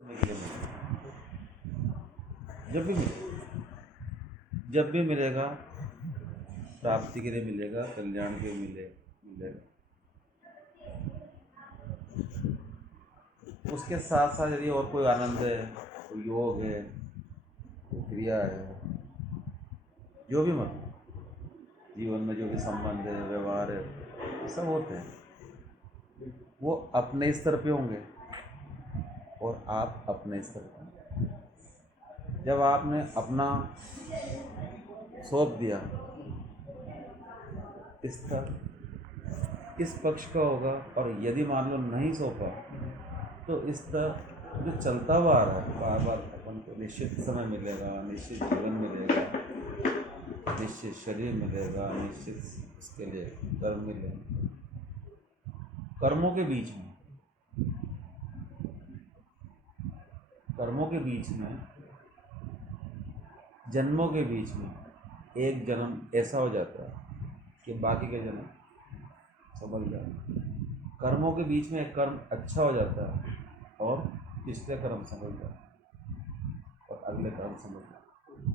जब भी मिले, जब भी मिलेगा प्राप्ति के लिए मिलेगा, कल्याण के मिलेगा। उसके साथ साथ यदि और कोई आनंद है, कोई योग है, कोई क्रिया है, जो भी मतलब जीवन में जो भी संबंध है, व्यवहार है, सब होते हैं, वो अपने स्तर पे होंगे और आप अपने स्तर पर। जब आपने अपना सौंप दिया, स्तर इस पक्ष का होगा, और यदि मान लो नहीं सौंपा तो स्तर जो चलता हुआ आ रहा है, बार बार अपन को निश्चित समय मिलेगा, निश्चित जीवन मिलेगा, निश्चित शरीर मिलेगा, निश्चित उसके लिए कर्म मिलेगा। कर्मों के बीच में जन्मों के बीच में एक जन्म ऐसा हो जाता है कि बाकी के जन्म संभल जाते हैं। कर्मों के बीच में एक कर्म अच्छा हो जाता है और पिछले कर्म संभल जाते हैं और अगले कर्म संभल जाते हैं।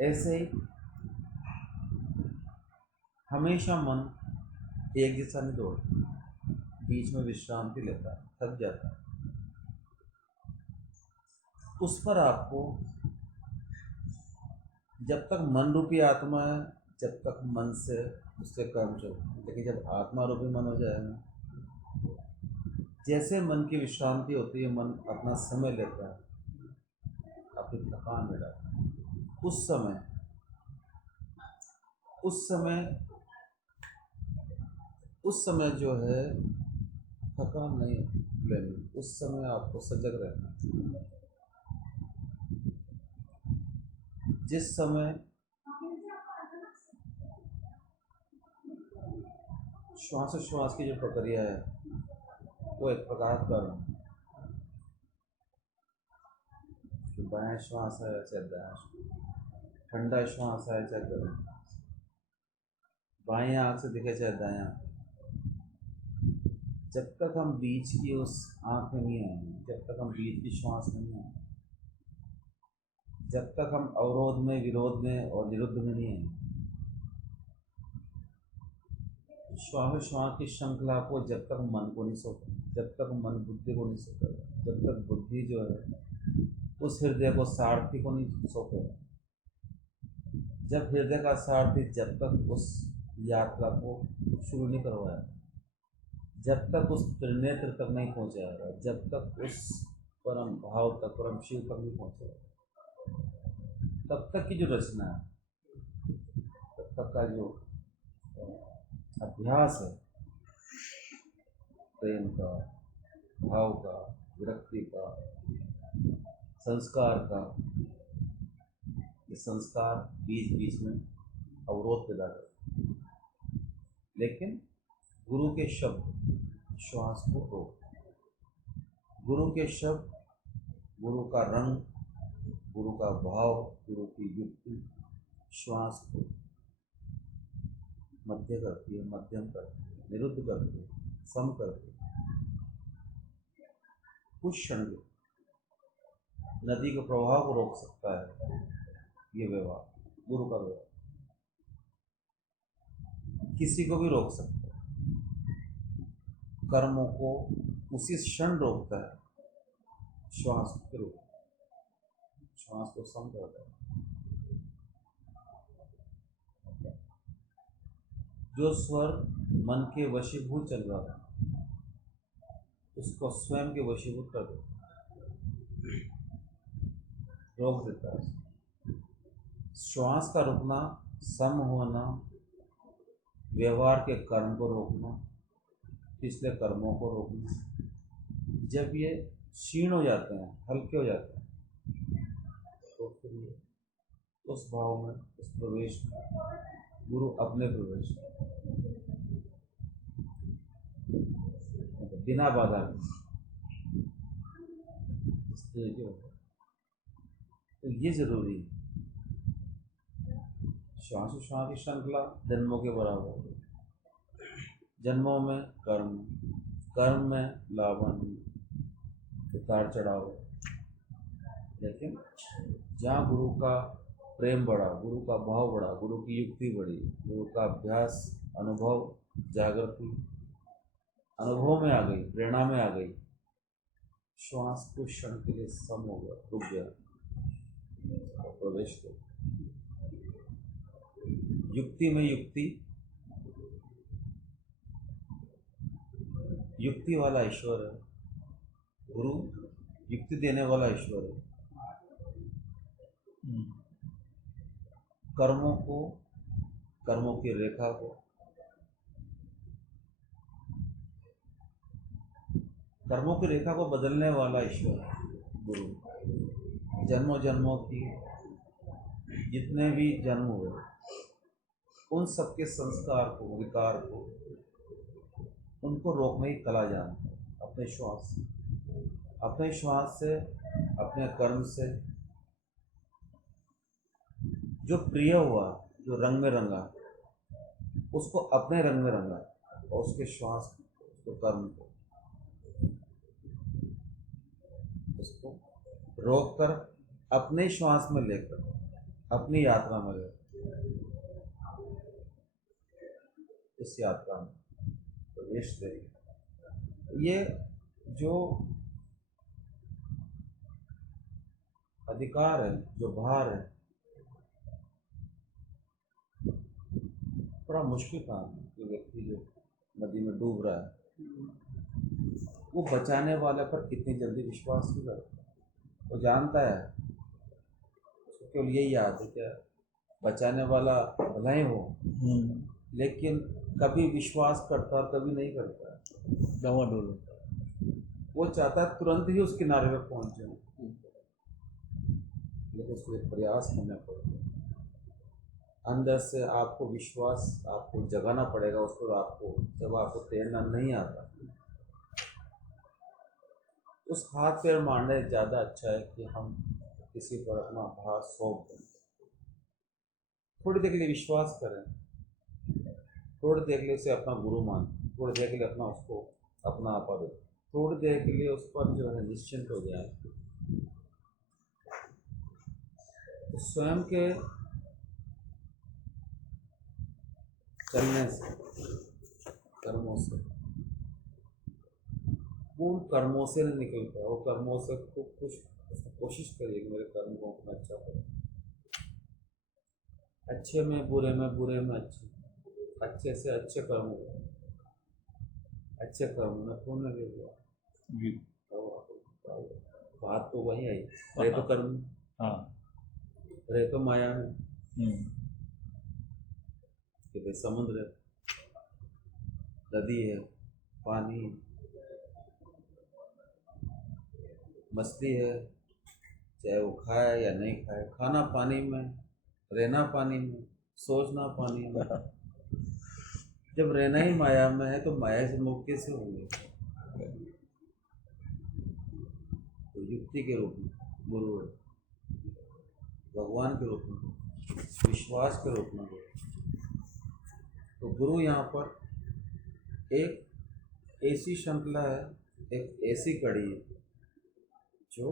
ऐसे ही हमेशा मन एक जैसा नहीं दौड़ता, बीच में विश्रांति लेता है, थक जाता है। उस पर आपको जब तक मन रूपी आत्मा है, जब तक मन से उससे कर्म चलते, लेकिन जब आत्मा रूपी मन हो जाएगा, जैसे मन की विश्रांति होती है, मन अपना समय लेता है, अपनी थकान मिटाता है, उस समय जो है थकान नहीं लेनी, उस समय आपको सजग रहना। जिस समय श्वास की जो प्रक्रिया है वो एक प्रकार का बायां श्वास है चाहे दायां, ठंडा श्वास है चाहे गर्म, बाएं आँख से दिखे चाहे दायां, जब तक हम बीच की उस आँख में नहीं आए, जब तक हम बीच की श्वास में नहीं आए, जब तक हम अवरोध में, विरोध में और विरुद्ध में नहीं आए, श्वास की श्रृंखला को जब तक मन को नहीं सौंपे, जब तक मन बुद्धि को नहीं सौंपे, जब तक बुद्धि जो है उस हृदय को सारथी को नहीं सौंपे, जब हृदय का सारथी जब तक उस यात्रा को शुरू नहीं करवाया, जब तक उस त्रिनेत्र तक नहीं पहुंचाएगा, जब तक उस परम भाव तक, परम शिव तक नहीं पहुंचेगा, तब तक की जो रचना है, तब तक का जो अभ्यास है, प्रेम का, भाव का, विरक्ति का, संस्कार का, ये संस्कार बीच बीच में अवरोध पैदा करते हैं। लेकिन गुरु के शब्द श्वास को रोक, गुरु के शब्द, गुरु का रंग, गुरु का भाव, गुरु की युक्ति श्वास को मध्य करती है, मध्यम करती है, निरुद्ध करती है, सम करती है। कुछ क्षण नदी के प्रवाह को रोक सकता है ये व्यवहार, गुरु का व्यवहार किसी को भी रोक सकता है। कर्मों को उसी क्षण रोकता है, श्वास को रोक, श्वास को सम करता है। जो स्वर मन के वशीभूत चल रहा है उसको स्वयं के वशीभूत कर देता है, रोक देता है। श्वास का रुकना, सम होना, व्यवहार के कर्म को रोकना, पिछले कर्मों को रोकना, जब ये क्षीण हो जाते हैं, हल्के हो जाते हैं, तो फिर उस भाव में, उस प्रवेश में गुरु अपने प्रवेश बिना बाधा तो ये जरूरी है। श्वास की श्रृंखला जन्मों के बराबर, जन्मों में कर्म, कर्म में लावन उतार चढ़ाव, लेकिन जहाँ गुरु का प्रेम बढ़ा, गुरु का भाव बढ़ा, गुरु की युक्ति बढ़ी, गुरु का अभ्यास, अनुभव, जागृति अनुभव में आ गई, प्रेरणा में आ गई, श्वास कुछ क्षण के लिए सम हो गया, रुक गया और प्रवेश कर युक्ति में युक्ति वाला ईश्वर है। गुरु युक्ति देने वाला ईश्वर है। कर्मों को, कर्मों की रेखा को, कर्मों की रेखा को बदलने वाला ईश्वर है गुरु। जन्मों जन्मों की जितने भी जन्म हुए, उन सबके संस्कार को, विकार को, उनको रोकने की कला जानता है। अपने श्वास से, अपने श्वास से, अपने कर्म से जो प्रिय हुआ, जो रंग में रंगा, उसको अपने रंग में रंगा और उसके श्वास को, उसको कर्म को, उसको रोक कर अपने श्वास में लेकर अपनी यात्रा में लेकर इस यात्रा में प्रवेश करें। ये जो अधिकार है, जो भार है, बड़ा मुश्किल काम है। कि व्यक्ति जो नदी में डूब रहा है, वो बचाने वाले पर कितनी जल्दी विश्वास नहीं करता। वो जानता है, उसको केवल यही याद है क्या बचाने वाला भला ही हो, लेकिन कभी विश्वास करता, कभी नहीं करता, दवा डोल। वो चाहता है तुरंत ही उस किनारे पे पहुंच जाए, लेकिन उसके लिए प्रयास करना पड़ेगा। अंदर से आपको विश्वास, आपको जगाना पड़ेगा उस पर। आपको जब आपको तैरना नहीं आता, उस हाथ पैर मारने ज़्यादा अच्छा है कि हम किसी पर अपना भार सौंप दें। थोड़ी देर के लिए विश्वास करें, थोड़ी देर के लिए उसे अपना गुरु मान, थोड़ी देर के लिए अपना उसको अपना आपा दे, थोड़ी देर के लिए उस पर जो है निश्चिंत हो जाए। तो स्वयं के चलने से, कर्मों से, वो कर्मों से नहीं निकलता। वो कर्मों से खूब कुछ कोशिश करिए कि मेरे कर्म को अपना अच्छा करें, अच्छे में बुरे में, बुरे में अच्छे, अच्छे से अच्छे कर्म हो, अच्छे कर्म में पुण्य ले लिया। बात तो वही आई, रहे तो कर्म, हाँ, रहे तो माया में, कि समुद्र है, नदी है, पानी, मछली है, चाहे वो खाए या नहीं खाए, खाना पानी में, रहना पानी में, सोचना पानी में। जब रहना ही माया में है तो माया से मुक्त कैसे होंगे? तो युक्ति के रूप में गुरु है, भगवान के रूप में, विश्वास के रूप में। तो गुरु यहाँ पर एक ऐसी श्रृंखला है, एक ऐसी कड़ी है जो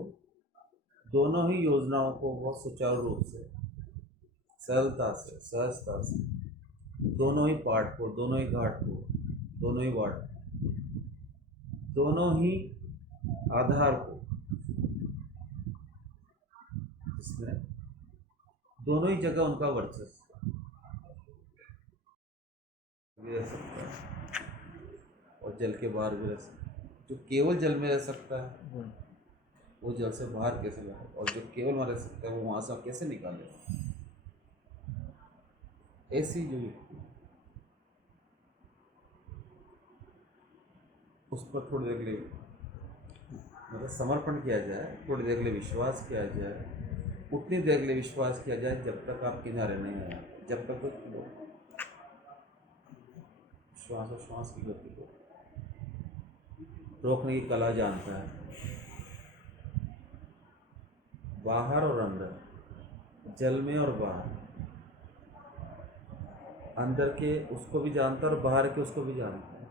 दोनों ही योजनाओं को बहुत सुचारू रूप से, सरलता से, सहजता से, दोनों ही पाठ को, दोनों ही घाट को, दोनों ही वाट, दोनों ही आधार को, इसमें दोनों ही जगह उनका वर्चस्व भी रह सकता है और जल के बाहर भी रह सकता है। जो केवल जल में रह सकता है वो जल से बाहर कैसे लाए, और जो केवल वहाँ रह सकता है वो वहाँ से कैसे निकाले? ऐसी जो उस पर थोड़ी देर के लिए मतलब समर्पण किया जाए, थोड़ी देर के लिए विश्वास किया जाए, उतनी देर के लिए विश्वास किया जाए जब तक आप किनारे नहीं आए, जब तक श्वास और श्वास की गति को रोकने की कला जानता है। बाहर और अंदर, जल में और बाहर, अंदर के उसको भी जानता है और बाहर के उसको भी जानता है।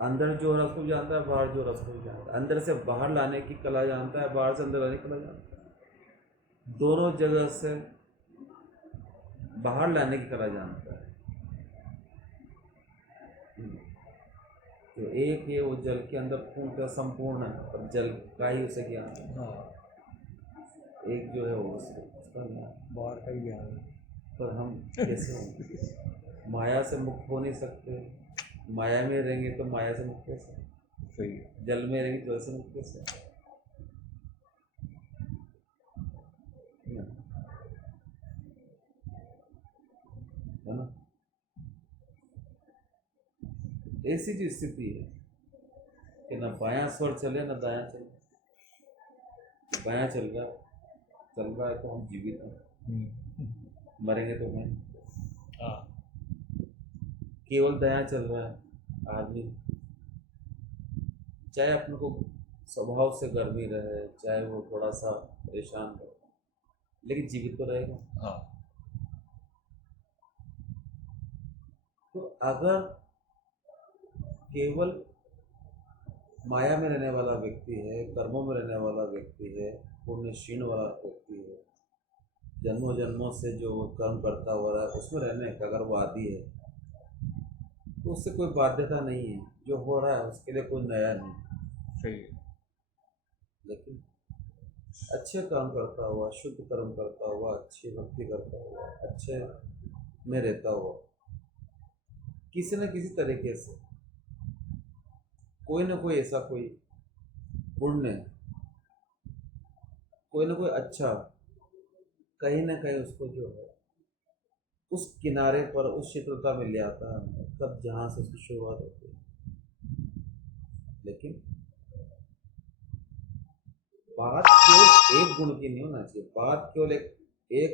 अंदर जो है उसको भी जानता है, बाहर जो है उसको भी जानता है, अंदर से बाहर लाने की कला जानता है, बाहर से अंदर लाने की कला जानता है, दोनों जगह से बाहर लाने की कला जानता है। तो एक ये वो जल के अंदर पूर्ण संपूर्ण है, और जल का ही उसे ज्ञान है। हाँ, एक जो है वो उसका ज्ञान, बाहर का ही ज्ञान है। पर हम कैसे होंगे? माया से मुक्त हो नहीं सकते, माया में रहेंगे तो माया से मुक्त कैसे? सही है। जल में रहेंगे जल से मुक्त कैसे? है ना? ऐसी जो स्थिति है कि न बायां स्वर चले न दायां चले। बायां चल रहा है तो हम जीवित हैं, मरेंगे तो हैं। हाँ, केवल दायां चल रहा है आदमी, चाहे अपने को स्वभाव से गर्मी रहे, चाहे वो थोड़ा सा परेशान रहे, लेकिन जीवित तो रहेगा। हाँ, तो अगर केवल माया में रहने वाला व्यक्ति है, कर्मों में रहने वाला व्यक्ति है, पुण्य क्षीण वाला व्यक्ति है, जन्मों जन्मों से जो वो कर्म करता हो रहा है उसमें रहने का अगर वो आदी है, तो उससे कोई बाध्यता नहीं है, जो हो रहा है उसके लिए कोई नया नहीं। सही है। लेकिन अच्छे काम करता हुआ, शुद्ध कर्म करता हुआ, अच्छी भक्ति करता हुआ, अच्छे में रहता हुआ, किसी न किसी तरीके से कोई ना कोई ऐसा कोई पुण्य, कोई ना कोई अच्छा कहीं ना कहीं उसको जो है उस किनारे पर, उस शीतलता में ले आता है, तब जहाँ से उसकी शुरुआत होती है। लेकिन बात केवल एक गुण की नहीं होना चाहिए, बात केवल एक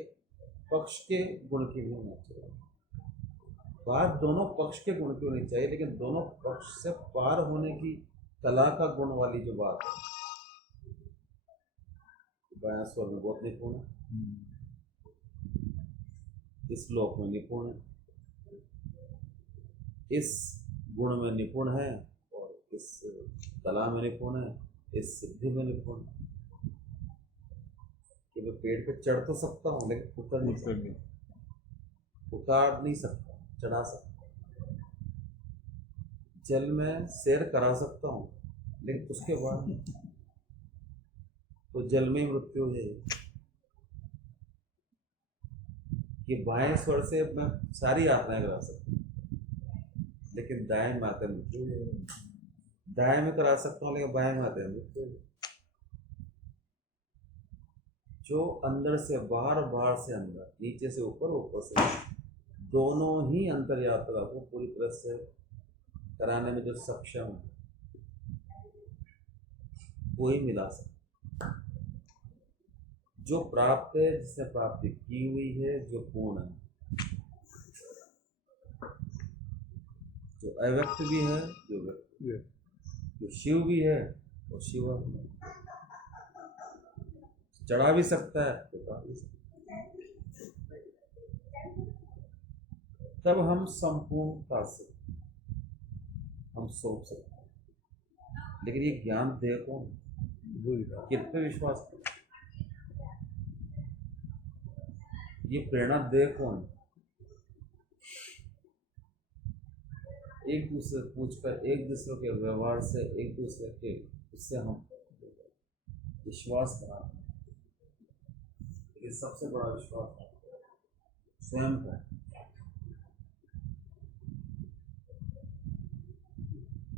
पक्ष के गुण की नहीं होना चाहिए, बात दोनों पक्ष के गुण की होनी चाहिए, लेकिन दोनों पक्ष से पार होने की कला का गुण वाली जो बात है, बायां स्वर में बहुत निपुण है, इस श्लोक में निपुण है, इस गुण में निपुण है, और इस कला में निपुण है, इस सिद्धि में निपुण है कि मैं पेड़ पे चढ़ तो सकता हूँ लेकिन उतर नहीं सकता, चढ़ा सकता, जल में सैर करा सकता हूँ, लेकिन उसके बाद तो जल में ही मृत्यु हो जाएगी। कि बाएं स्वर से मैं सारी यात्राएं करा सकता हूँ, लेकिन दाएं में आते मृत्यु हो जाएगी। दाएं में करा सकता हूँ लेकिन बाएं में आते मृत्यु हो जाएगी। जो अंदर से बाहर, बाहर से अंदर, नीचे से ऊपर, ऊपर से दोनों ही अंतर यात्रा को पूरी तरह से कराने में जो सक्षम है वो ही मिला सकता। जो प्राप्त है, जिसने प्राप्ति की हुई है, जो पूर्ण है, जो अव्यक्त भी है, जो व्यक्त भी है, जो शिव भी है, वो शिव चढ़ा भी सकता है, उतार भी सकता है। तब हम संपूर्णता से हम सोच सकते हैं। लेकिन ये ज्ञान दे कौन? किस पे विश्वास करें? ये प्रेरणा दे कौन? एक दूसरे पूछकर, एक दूसरे के व्यवहार से, एक दूसरे के उससे हम विश्वास करा। लेकिन सबसे बड़ा विश्वास स्वयं का,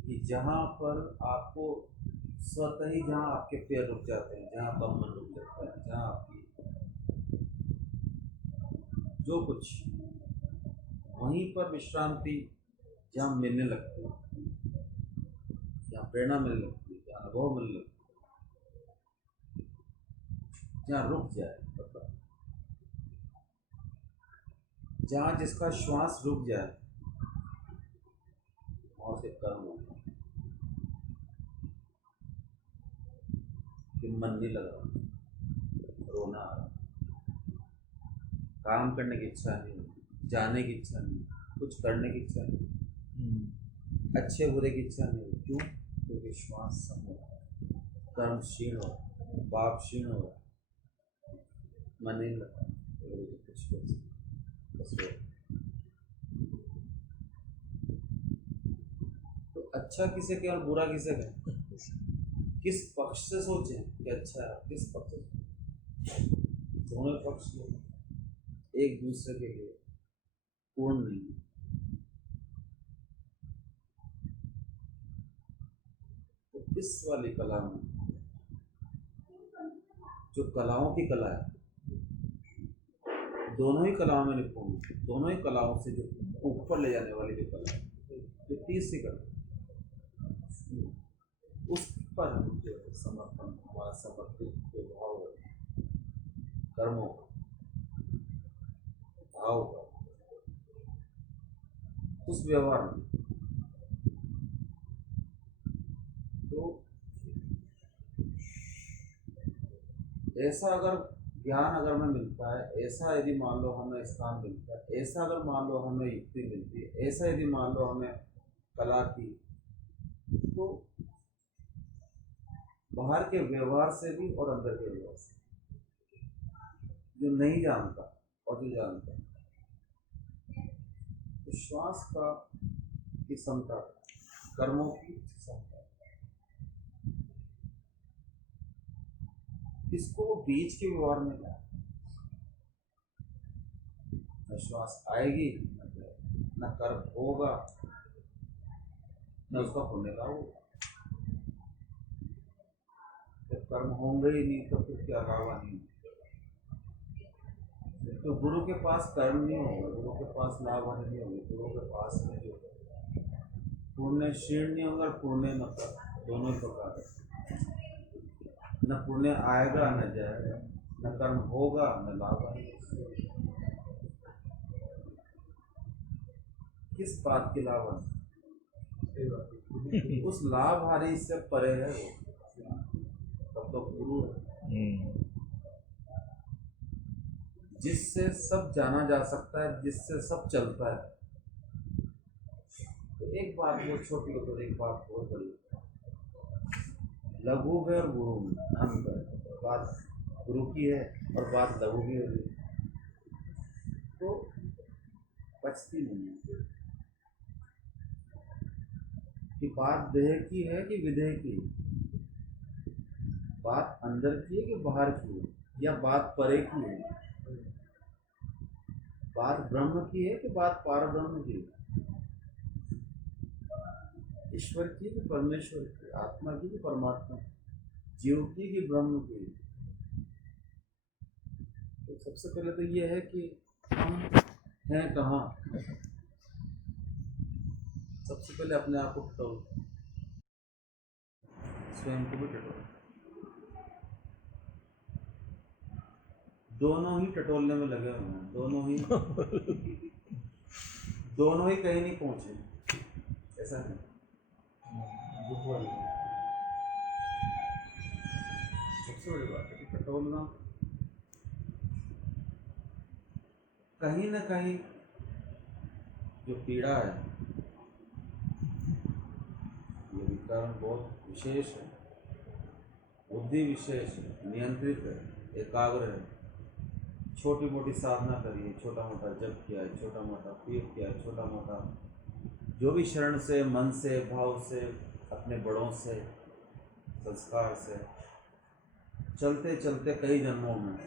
कि जहाँ पर आपको स्वतः ही, जहाँ आपके पैर रुक जाते हैं, जहाँ आपका मन रुक जाता है, जहाँ आपकी जो कुछ, वहीं पर विश्रांति जहाँ मिलने लगती है, जहाँ प्रेरणा मिलने लगती है, जहाँ अनुभव मिलने लगती है, जहाँ रुक जाए, मतलब जहाँ जिसका श्वास रुक जाए, वहाँ से कर्म होगा कि मन नहीं लग रहा, रोना आ रहा, काम करने की इच्छा नहीं, जाने की इच्छा नहीं, कुछ करने की इच्छा नहीं, अच्छे बुरे की इच्छा नहीं होती। क्यों? क्योंकि श्वास सम हो रहा है, कर्म क्षीण हो रहा है, पाप क्षीण हो रहा है, मन नहीं लगता कुछ बस वो। तो अच्छा किसे कहें और बुरा किसे कहें? किस पक्ष से सोचें कि अच्छा है, किस पक्ष से? दोनों पक्ष एक दूसरे के लिए पूर्ण नहीं है। तो इस वाली कला में, जो कलाओं की कला है, दोनों ही कलाओं में निपुण, दोनों ही कलाओं से जो ऊपर ले जाने वाली जो कला है, जो तीसरी कला, उस पर हम जो है समर्पण, हमारा समर्पित जो भाव है, कर्मों का, भाव का, उस व्यवहार में, तो ऐसा अगर ज्ञान अगर हमें मिलता है, ऐसा यदि मान लो हमें स्थान मिलता है, ऐसा अगर मान लो हमें युक्ति मिलती है, ऐसा यदि मान लो हमें कला की, तो बाहर के व्यवहार से भी और अंदर के व्यवहार से, जो नहीं जानता और जो जानता, विश्वास का की क्षमता, कर्मों की क्षमता, इसको बीच के व्यवहार में क्या, विश्वास आएगी न कर्म होगा, न उसका पुण्य का होगा। जब कर्म होंगे ही नहीं तो फिर क्या लाभ नहीं। तो गुरु के पास कर्म नहीं होगा, गुरु के पास लाभ हानि नहीं होगी, गुरु के पास में जो पुण्य क्षीण नहीं होगा, पुण्य मतलब दोनों प्रकार है, न पुण्य आएगा न जाएगा, न कर्म होगा न लाभ आएगा। किस बात की लाभ हानि? उस लाभ हानि से परे है वो, तब तो गुरु है, जिससे सब जाना जा सकता है, जिससे सब चलता है। तो एक बात वो छोटी हो तो एक बात बहुत बड़ी, लघु है और गुरु में अंतर है। बात गुरु की है और बात लघु की होगी तो पचती नहीं है कि बात देह की है कि विदेह की है, बात अंदर की है कि बाहर की है, या बात परे की है, बात ब्रह्म की है कि बात पार ब्रह्म की है, ईश्वर की कि परमेश्वर की, आत्मा की कि परमात्मा, जीव की कि ब्रह्म की। तो सबसे पहले तो ये है कि हम हैं कहाँ। सबसे पहले अपने आप को टटोल, स्वयं को भी टटोल, दोनों ही टटोलने में लगे हुए हैं, दोनों ही कहीं नहीं पहुंचे, ऐसा नहीं। सबसे बड़ी बात है कि टटोलना कहीं ना कहीं जो पीड़ा है, ये विकार बहुत विशेष है, बुद्धि विशेष है, नियंत्रित है, एकाग्र है। छोटी मोटी साधना करिए, छोटा मोटा जप किया है, छोटा मोटा पीप किया है, छोटा मोटा जो भी शरण से, मन से, भाव से, अपने बड़ों से, संस्कार से, चलते चलते कई जन्मों में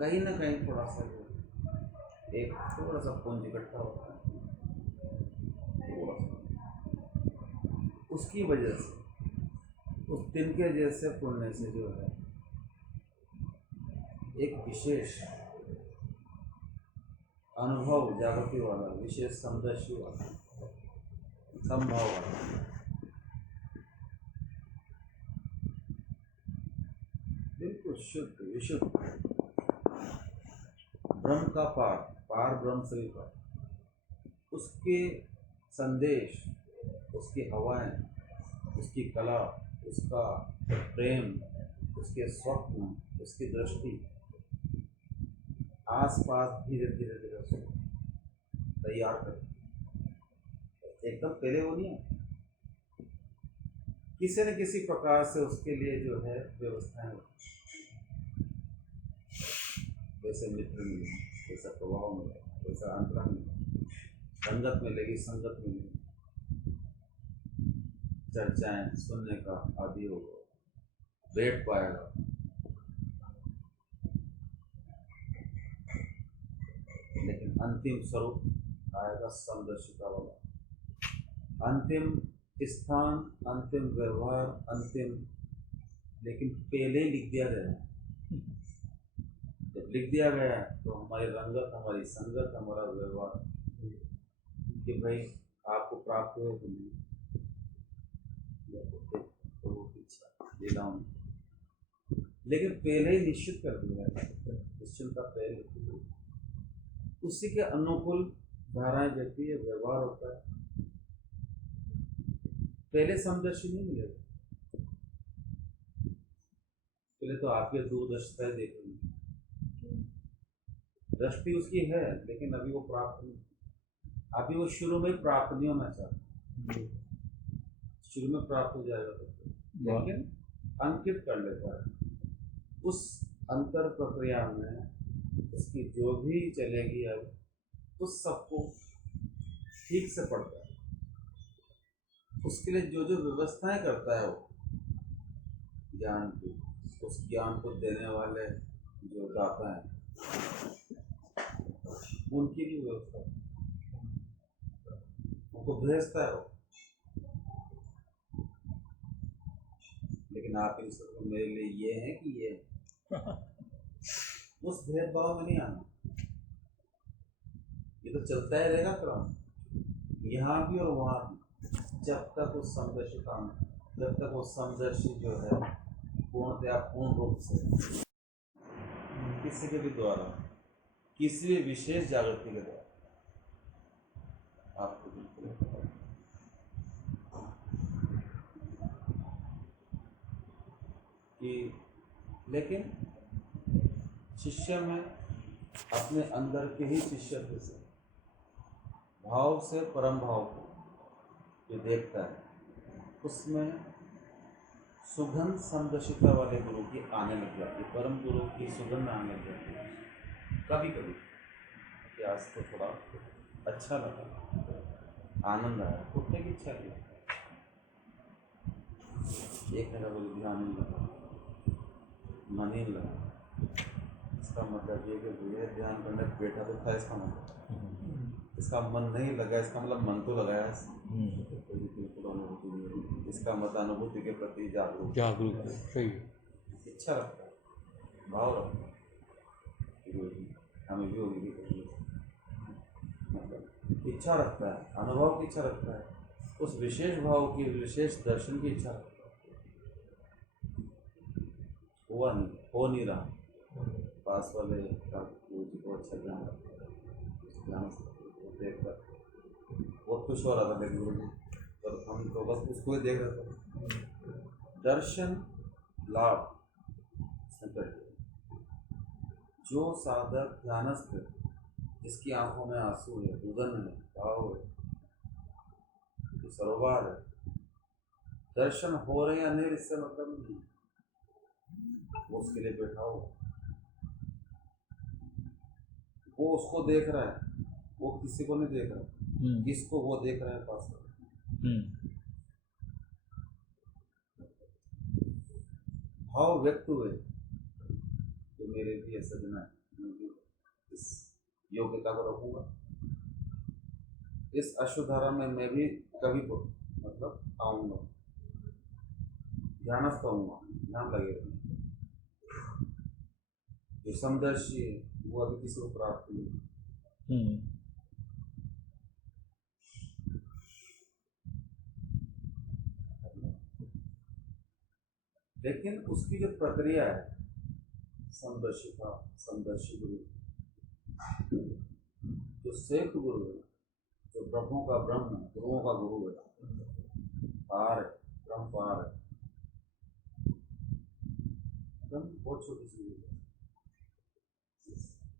कहीं ना कहीं थोड़ा सा एक थोड़ा सा पुंज इकट्ठा होता है, थोड़ा सा उसकी वजह से, उस तिनके जैसे पुण्य से जो है एक विशेष अनुभव जागृति वाला, विशेष समदर्शी वाला, संभाव वाला, बिल्कुल शुद्ध विशुद्ध ब्रह्म का पार, पार ब्रह्म से भी पार, उसके संदेश, उसकी हवाएं, उसकी कला, उसका प्रेम, उसके स्वप्न, उसकी दृष्टि आस पास धीरे धीरे धीरे तैयार कर एकदम पहले वो नहीं है, किसी न किसी प्रकार से उसके लिए जो है व्यवस्थाएं होती, वैसे मित्र मिले, वैसा प्रभाव मिले, वैसा अंतरंग मिले, संगत मिलेगी, संगत मिलेगी, चर्चाएं सुनने का आदि होगा, बैठ पाएगा। लेकिन अंतिम स्वरूप आएगा समदर्शिता वाला, अंतिम स्थान, अंतिम व्यवहार, अंतिम, लेकिन पहले ही लिख दिया गया है। जब लिख दिया गया है तो हमारी रंगत, हमारी संगत, हमारा व्यवहार कि भाई आपको प्राप्त हुए तो नहीं, तो वो इच्छा देना हूँ, लेकिन पहले ही निश्चित कर दिया है, निश्चिंता पहले, उसी के अनुकूल धाराएं देती है, व्यवहार होता है। पहले समदर्शी नहीं मिलेगा, पहले तो आपके दूरदर्शिताएं देखेंगे, दृष्टि उसकी है लेकिन अभी वो प्राप्त नहीं, अभी वो शुरू में प्राप्त नहीं होना चाहता, शुरू में प्राप्त हो जाएगा तो, लेकिन अंकित कर लेता है उस अंतर प्रक्रिया में, उसकी जो भी चलेगी अब उस सबको ठीक से पढ़ता है, उसके लिए जो जो व्यवस्थाएं करता है वो ज्ञान की, उस ज्ञान को देने वाले जो दाता हैं उनकी भी व्यवस्था, उनको भेजता है वो। लेकिन आप इन सबको मेरे लिए ये है कि ये उस भेदभाव में नहीं आना, ये तो चलता ही रहेगा क्रम, यहाँ भी और वहाँ भी, जब तक उस समदर्शिता में, जब तक वो समदर्शी जो है पूर्णतया पूर्ण रूप से किसी के भी द्वारा, किसी भी विशेष जागृति के द्वारा आपको बिल्कुल कि, लेकिन शिष्य में अपने अंदर के ही शिष्यत्व से, भाव से परम भाव को जो देखता है, उसमें सुगंध समदर्शिता वाले गुरु की आने लग जाती है, परम गुरु की सुगंध आने लग जाती है कभी कभी, कि आज तो थोड़ा अच्छा लगा, आनंद आया, उठने की इच्छा की, एक जगह कोई ध्यान नहीं लगा, मन ही लगा, इसका मतलब ये कि भैया ध्यान करने बैठा तो था, इसका मतलब इसका मन नहीं लगा, इसका मतलब मन तो लगाया, इसका मतलब अनुभूति के प्रति जागरूक सही, इच्छा रखता है, भाव रखता है, हमें भी होगी, मतलब इच्छा रखता है, अनुभव की इच्छा रखता है, उस विशेष भाव की, विशेष दर्शन की इच्छा रखता है, हुआ नहीं, हो नहीं रहा, पास वाले का को अच्छा ज्ञान देखकर बहुत खुश हो रहा था मेरे गुरु जी, पर हम तो बस उसको ही देख रहे थे, दर्शन लाभ संकट, जो साधक ध्यानस्थ है, जिसकी आंखों में आंसू है, रुदन है, भाव है, जो सरोवर है, दर्शन हो रहे या नहीं इससे मतलब नहीं, वो उसके लिए बैठा हो, वो उसको देख रहा है, वो किसी को नहीं देख रहा, किसको वो देख रहा है पास में, भाव व्यक्त हुए तो मेरे भी ऐसा देना है, इस योग्यता को रखूंगा, इस अशुधारा में मैं भी कभी को मतलब आऊंगा, ध्यानस्थ आऊंगा, ध्यान लगेगा, जो समदर्शी है वो अभी किसी को प्राप्त नहीं, लेकिन उसकी जो प्रक्रिया है, समदर्शिता, समदर्शी गुरु, जो श्रेष्ठ गुरु है, जो ब्रह्मों का ब्रह्म है, गुरुओं का गुरु है, पार है, ब्रह्म पार है, ब्रह्म बहुत छोटी चीज है,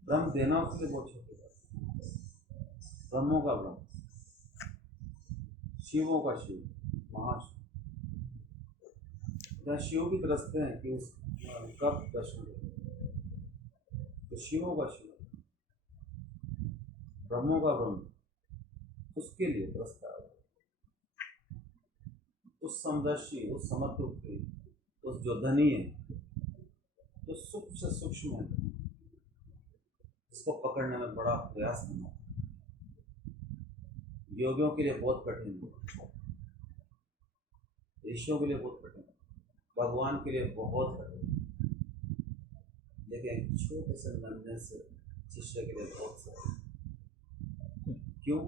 ब्रह्म देना उसके लिए बहुत छोटी बात, ब्रह्मों का ब्रह्म, शिवों का शिव, महाशिव, जहाँ शिव भी तरसते हैं कि उस कब दर्शन दें, तो शिवों का शिव, ब्रह्मों का ब्रह्म, उसके लिए तरसता है। उस समदर्शी, उस समत्व, उस जो धनी है, जो सूक्ष्म से सूक्ष्म है, इसको पकड़ने में बड़ा प्रयास करना है। योगियों के लिए बहुत कठिन है, ऋषियों के लिए बहुत कठिन है, भगवान के लिए बहुत कठिन है, लेकिन छोटे से नन्हे से शिष्य के लिए बहुत सरल। क्यों?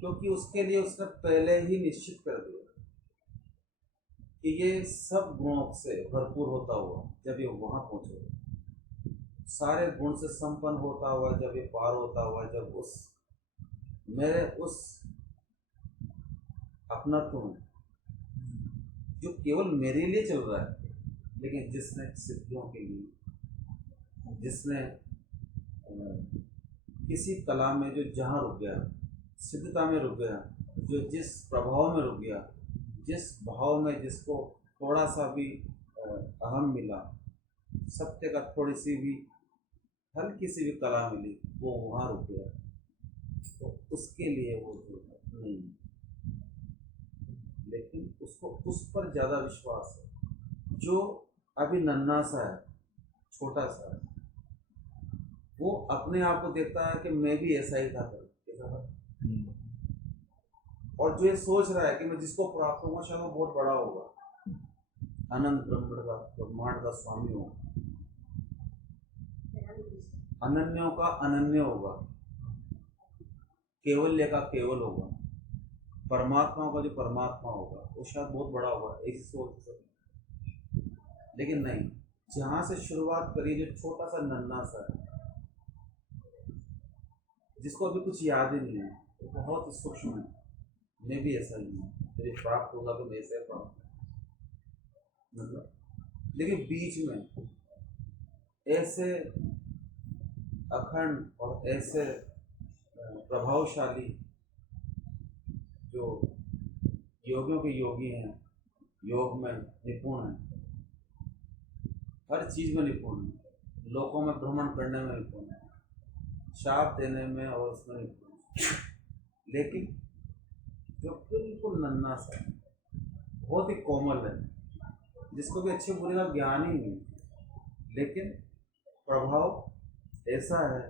क्योंकि उसके लिए उसने पहले ही निश्चित कर दिया कि ये सब गुणों से भरपूर होता हुआ जब ये वहां पहुंचे, सारे गुण से संपन्न होता हुआ जब ये पार होता हुआ, जब उस मेरे उस अपनात्व में जो केवल मेरे लिए चल रहा है, लेकिन जिसने सिद्धियों के लिए, जिसने किसी कला में जो जहाँ रुक गया, सिद्धता में रुक गया, जो जिस प्रभाव में रुक गया, जिस भाव में जिसको थोड़ा सा भी अहम मिला, सत्य का थोड़ी सी भी हल्की सी भी कला मिली, वो वहाँ रुक गया, तो उसके लिए वो जो नहीं, लेकिन उसको उस पर ज़्यादा विश्वास है जो अभी नन्हा सा है, छोटा सा है। वो अपने आप को देखता है कि मैं भी ऐसा ही था पहले, और जो ये सोच रहा है कि मैं जिसको प्राप्त होगा शायद वो बहुत बड़ा होगा, अनंत ब्रह्मांड का स्वामी होगा, अनन्यों का अनन्य होगा, केवल्य का केवल होगा, परमात्मा का जो परमात्मा होगा वो शायद बहुत बड़ा होगा, ऐसी सोच से। लेकिन नहीं, जहाँ से शुरुआत करी, जो छोटा सा नन्हा सा है, जिसको अभी कुछ याद ही नहीं है, वो बहुत सूक्ष्म है, मैं भी ऐसा ही हूँ, मुझे प्राप्त होगा तो मैं ऐसे प्राप्त, मतलब, लेकिन बीच में ऐसे अखंड और ऐसे प्रभावशाली जो योगियों के योगी हैं, योग में निपुण हैं, हर चीज में निपुण है, लोगों में भ्रमण करने में निपुण है, शाप देने में और उसमें निपुण है, लेकिन जो बिल्कुल नन्हा सा, बहुत ही कोमल है, जिसको भी अच्छे बुरे का ज्ञान ही नहीं, लेकिन प्रभाव ऐसा है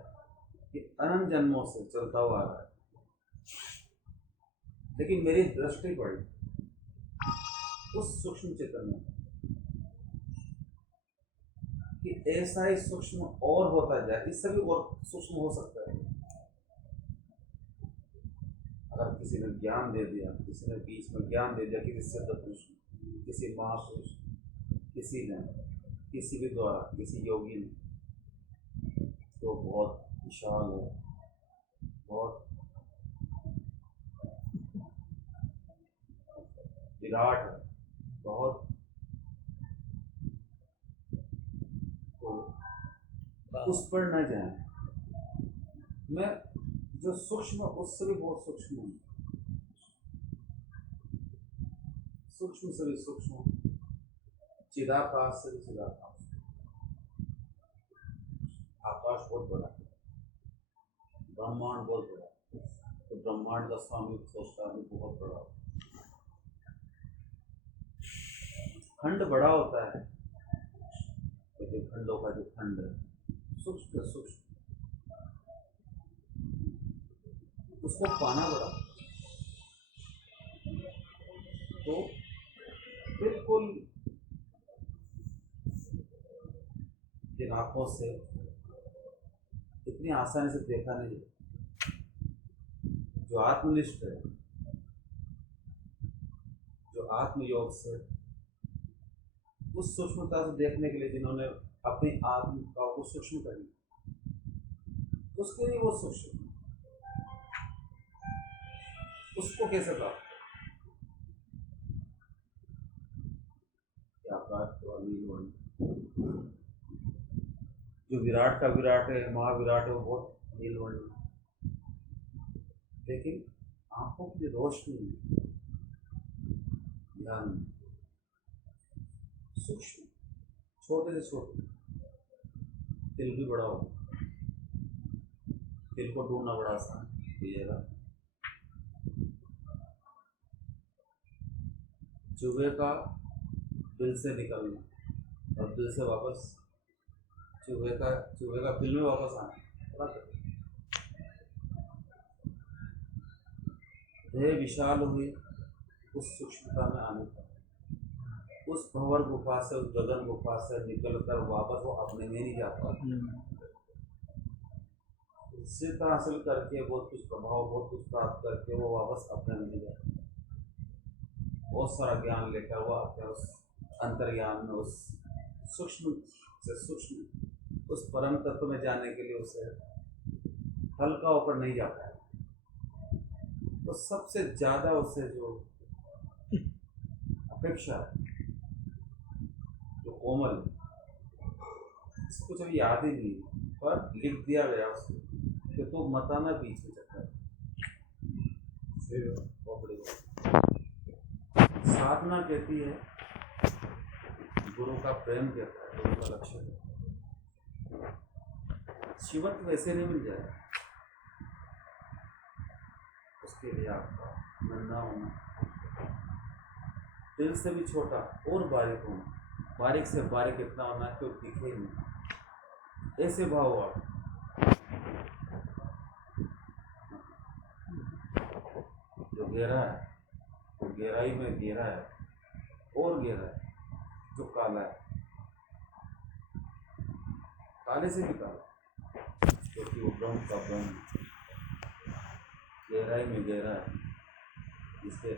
कि अनंत जन्मों से चलता हुआ आ रहा है। लेकिन मेरी दृष्टि पड़ी उस सूक्ष्म चेतन में कि ऐसा ही सूक्ष्म और होता जाए, इससे भी और सूक्ष्म हो सकता है। अगर किसी ने ज्ञान दे दिया, किसी ने बीच में ज्ञान दे दिया, किसी सिद्ध पुरुष, किसी महापुरुष, किसी ने, किसी भी द्वारा, किसी योगी ने, तो बहुत विशाल है, बहुत विराट है, बहुत, तो उस पर न जाए। मैं जो सूक्ष्म, उससे भी बहुत सूक्ष्म हूँ, सूक्ष्म से भी सूक्ष्म, चिदाकाश से भी चिदाकाश। आकाश बहुत बड़ा है, ब्रह्मांड बहुत बड़ा है, तो ब्रह्मांड का स्वामी सोचता है बहुत बड़ा होता है। खंड बड़ा होता है, लेकिन खंडों का जो खंड है, सूक्ष्म से सूक्ष्म, उसको पाना बड़ा, तो बिल्कुल इन आंखों से इतनी आसानी से देखा नहीं जाता। जो आत्मनिष्ठ है, जो आत्मयोग से उस सूक्ष्मता से देखने के लिए जिन्होंने अपनी आत्म का वो सूक्ष्म कर लिया, उसके लिए वो सूक्ष्म, उसको कैसे प्राप्त, जो विराट का विराट है, महाविराट है, वो बहुत नीलवर्ण, लेकिन आंखों की रोशनी ध्यान में सूक्ष्म, छोटे से छोटे, तिल भी बड़ा हो, तिल को ढूंढना बड़ा आसान है। चूहे का बिल से निकलना और बिल से वापस चूहे का बिल में वापस आना, बड़ा कठिन। देह विशाल हुई उस सूक्ष्मता में आने का, उस भंवर गुफा से, उस गगन गुफा से निकलकर वापस वो अपने में नहीं जा पाता। सिद्ध हासिल करके बहुत कुछ प्रभाव, बहुत कुछ प्राप्त करके वो वापस अपने में नहीं जाता। बहुत सारा ज्ञान लेकर वो अपने उस अंतर्ज्ञान में, उस सूक्ष्म से सूक्ष्म उस परम तत्व में जाने के लिए उसे हल्का ऊपर नहीं जा पाया। तो सबसे ज़्यादा उसे जो अपेक्षा है, जो कोमल, इसको कुछ अभी याद ही नहीं, पर लिख दिया गया उसको कि तो मताना बीच में चक्कर। साधना कहती है, गुरु का प्रेम कहता है, गुरु का लक्षण है। शिवत्व वैसे नहीं मिल जाए, उसके लिए आपका नन्हा होना, दिल से भी छोटा और बारीक होना, बारीक से बारीक इतना होना कि वो दिखे नहीं, ऐसे भाव हो आप। जो गहरा है वो गहराई में गहरा है और गहरा है, जो काला है काले से भी काला, क्योंकि वो ब्रह्म का ब्रह्म गहराई में गहरा है, इससे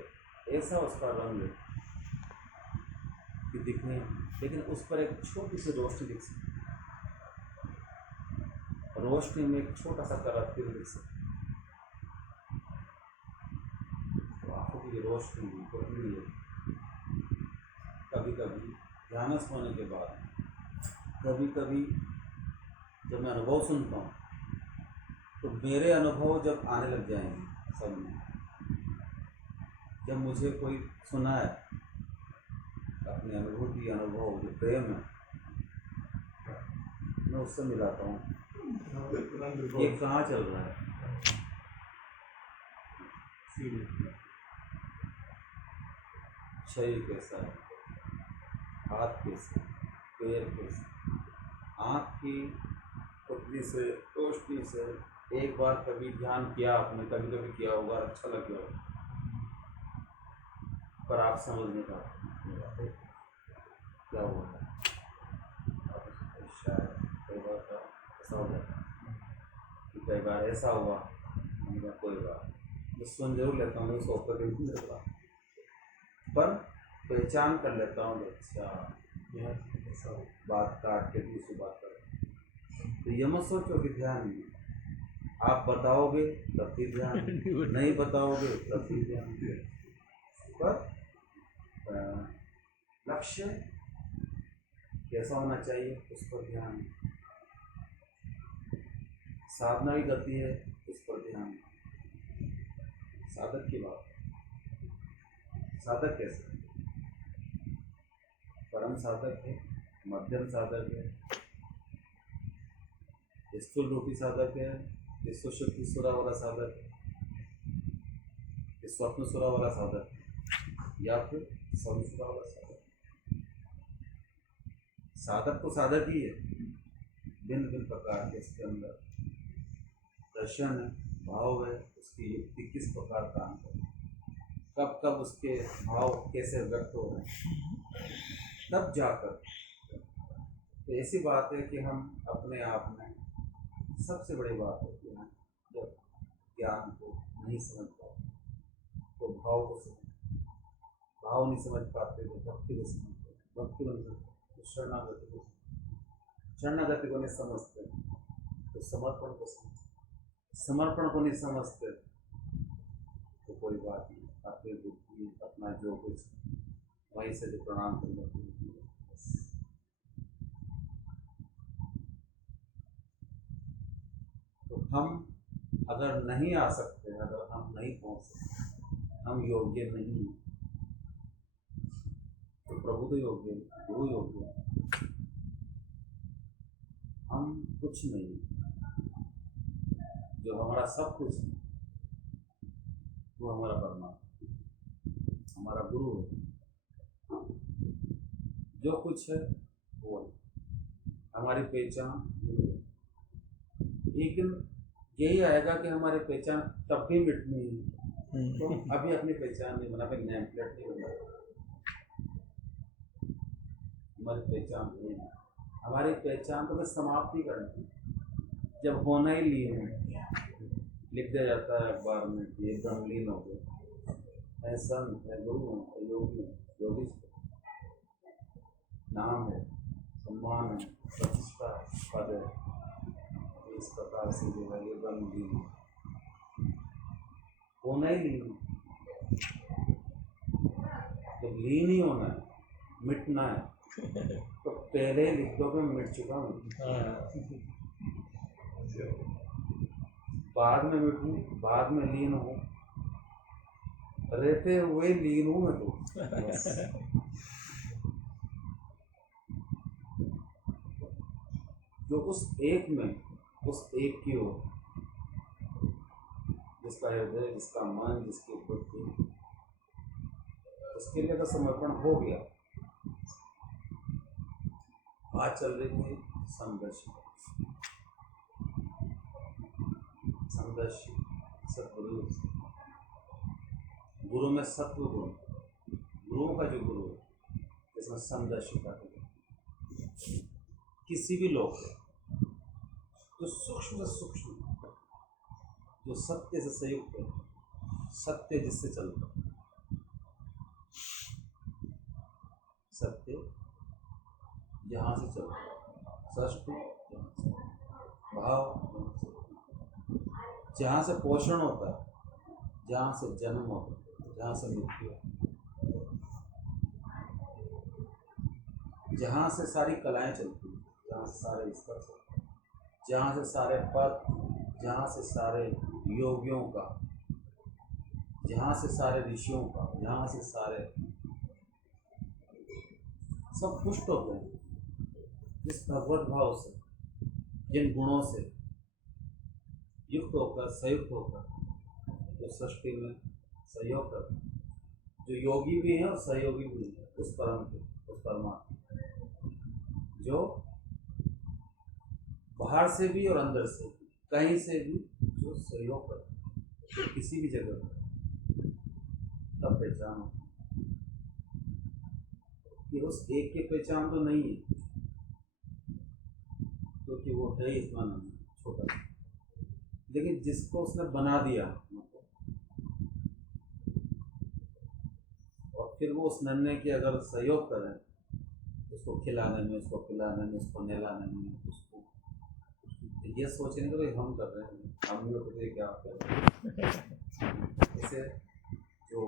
ऐसा उसका रंग है कि दिखने, लेकिन उस पर एक छोटी सी रोशनी दिख सकती, रोशनी में एक छोटा सा करत दिख सकता, आंखों की रोशनी पकड़ी है। कभी कभी ध्यानस्थ होने के बाद, कभी कभी जब मैं अनुभव सुनता हूँ तो मेरे अनुभव जब आने लग जाएंगे सब में, जब मुझे कोई सुनाए अपने अनुभूति, अनुभव जो प्रेम है, मैं उससे मिलाता हूँ ये कहाँ चल रहा है। शरीर कैसा है, हाथ कैसे, पैर कैसे, आँख की पुतली से, रोशनी से एक बार कभी ध्यान किया आपने, कभी कभी किया होगा, अच्छा लग गया होगा, पर आप समझ नहीं पाते क्या हुआ। शायद कई बार ऐसा हो जाता कि कई बार ऐसा हुआ, हमने कोई बात मैं सुन जरूर लेता हूँ, उसको ऊपर नहीं लेता, पर पहचान कर लेता हूँ। अच्छा ऐसा बात काट के दूसरी बात कर, तो ये मत सोचो कि ध्यान नहीं, आप बताओगे तब भी ध्यान, नहीं बताओगे तब भी ध्यान, पर लक्ष्य कैसा होना चाहिए उस पर ध्यान, साधना की गति है उस पर ध्यान। साधक की बात, साधक कैसे, परम साधक है, मध्यम साधक है, स्थूल रूपी साधक है, विश्वशक्ति सुरा वाला साधक है, स्वप्न सुरा वाला साधक है, या फिर सर्वसुरा वाला साधक। साधक तो साधक ही है, भिन्न भिन्न प्रकार के इसके अंदर दर्शन है, भाव है, उसकी युक्ति किस प्रकार काम करे, कब कब उसके भाव कैसे व्यक्त हो रहे हैं, तब जाकर तो ऐसी बात है कि हम अपने आप में, सबसे बड़ी बात है कि हम जब ज्ञान को नहीं समझ पाते तो भाव को समझ, भाव नहीं समझ पाते तो भक्ति को समझते, भक्ति को नहीं समझते तो शरणागति को, शरणागति को नहीं समझते तो समर्पण को समझते, समर्पण को नहीं समझते तो कोई बात नहीं, अपनी बुद्धि अपना जो कुछ वहीं से जो प्रणाम करने की, तो हम अगर नहीं आ सकते, अगर हम नहीं पहुंच सकते, हम योग्य नहीं हैं, प्रभु तो योग्य, गुरु योग्य, हम कुछ नहीं। जो हमारा सब कुछ है वो हमारा परमात्मा, हमारा गुरु है। जो कुछ है वो है हमारी पहचान, गुरु है। लेकिन यही आएगा कि हमारी पहचान तब भी मिटनी है, तो अभी अपनी पहचान नहीं बना, अभी नेम प्लेट नहीं बना। हमारी पहचान नहीं है, हमारी पहचान तो बस समाप्ति करनी है। जब होना ही लिए है, लिख दिया जाता है अखबार में कि एकदम लीन हो गए, है संत, है गुरु, है योगी, योगी नाम है, सम्मान है, प्रतिष्ठा, पद है। इस प्रकार से जो है एकदम लीन होना ही लीन। जब लीन ही होना है, मिटना है, तो पहले ही लिख दो कि मैं मिट चुका हूँ। बाद में मिटूं, बाद में लीन हूँ, रहते हुए लीन हूँ मैं तो। जो उस एक में, उस एक की ओर, जिसका हृदय, जिसका मन, जिसकी बुद्धि, उसके लिए तो समर्पण हो गया। आज चल रही थी समदर्शी, समदर्शी सतगुरु, गुरु में सत्व गुण, गुरुओं का जो गुरु है इसमें समदर्शी का किसी भी लोग जो सूक्ष्म से सूक्ष्म, जो सत्य से संयुक्त है, सत्य जिससे चलता, सत्य जहाँ से चलता, सृष्टि भाव, जहाँ से पोषण होता है, जहाँ से जन्म होता है, जहाँ से मृत्यु, जहाँ से सारी कलाएं चलती, जहाँ से सारे स्तर चलते, जहाँ से सारे पद, जहाँ से सारे योगियों का, जहाँ से सारे ऋषियों का, जहाँ से सारे सब पुष्ट होते हैं इस भगवत भाव से, जिन गुणों से युक्त होकर, संयुक्त होकर जो सृष्टि में सहयोग करते हैं, जो योगी भी हैं और सहयोगी भी हैं उस परम के, उस परमात्मा, जो बाहर से भी और अंदर से भी, कहीं से भी जो सहयोग करते हैं, किसी भी जगह पर, तब पहचान हो कि उस एक की पहचान तो नहीं है, क्योंकि वो है ही इतना छोटा, लेकिन जिसको उसने बना दिया और फिर वो उस नन्हे के अगर सहयोग करें, उसको खिलाने में, उसको पिलाने में, उसको नहलाने में, उसको ये सोचने के भाई हम कर रहे हैं, हम लोग तो क्या कर रहे हैं। जैसे जो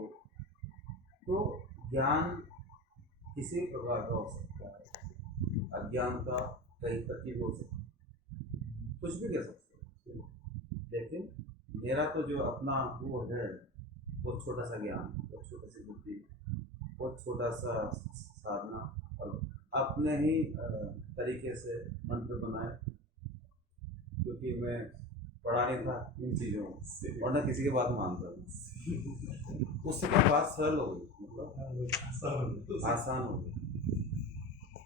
तो ज्ञान किसी प्रकार का हो सकता है, अज्ञानता कहीं तक की हो सकती है, कुछ भी कह सकते हैं। लेकिन मेरा तो जो अपना वो है, वो छोटा सा ज्ञान, वो छोटी सी बुद्धि, वो छोटा सा साधना, और अपने ही तरीके से मंत्र बनाए, क्योंकि मैं पढ़ा नहीं था इन चीज़ों और न किसी की बात मानता था। उससे क्या बात सरल हो गई, मतलब आसान हो गई,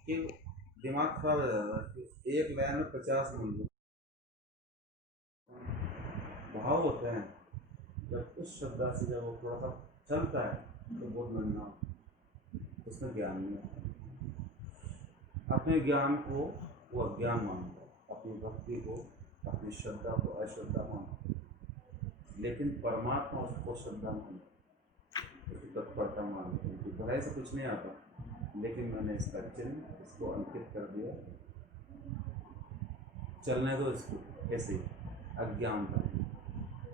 कि दिमाग खराब हो जाता है कि एक लाइन में 50 मंत्र भाव होते हैं। जब उस श्रद्धा से जब वो थोड़ा सा चलता है तो बहुत नन्ना, उसमें ज्ञान नहीं आता। अपने ज्ञान को वो अज्ञान मानता है, अपनी भक्ति को, अपनी श्रद्धा को अश्रद्धा मानता है, लेकिन परमात्मा उसको श्रद्धा मानता है, उसकी तत्परता मानते हैं कि भलाई से कुछ नहीं आता, लेकिन मैंने इसका चिन्ह इसको अंकित कर दिया, चलने दो इसको ऐसे, अज्ञानता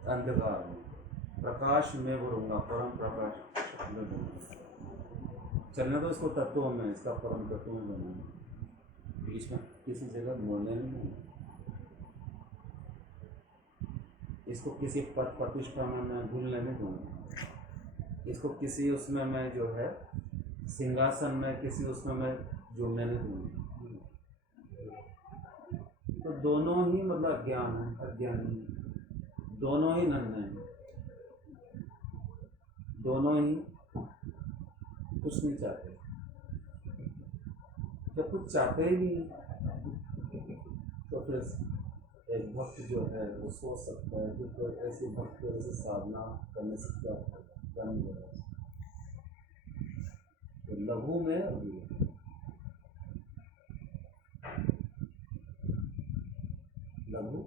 अंधकार में, प्रकाश में भरूंगा, परम प्रकाश में भरूंगा, चलने दो इसको तत्वों में, इसका परम तत्व में बनूंगा, बीच में किसी जगह मोड़ने नहीं, इसको किसी पद प्रतिष्ठा में मैं भूलने नहीं दूंगा, इसको किसी उसमें मैं जो है सिंहासन में किसी उसमें मैं जुड़ने नहीं दूंगी। तो दोनों ही मतलब अज्ञान है, अज्ञानी है, दोनों ही नन्हे हैं, दोनों ही कुछ नहीं चाहते। जब कुछ चाहते ही नहीं तो फिर एक भक्त जो है वो सोच सकता है कि कोई ऐसी भक्ति ऐसी साधना करने से क्या मिलेगा। तो लघु में अभी लघु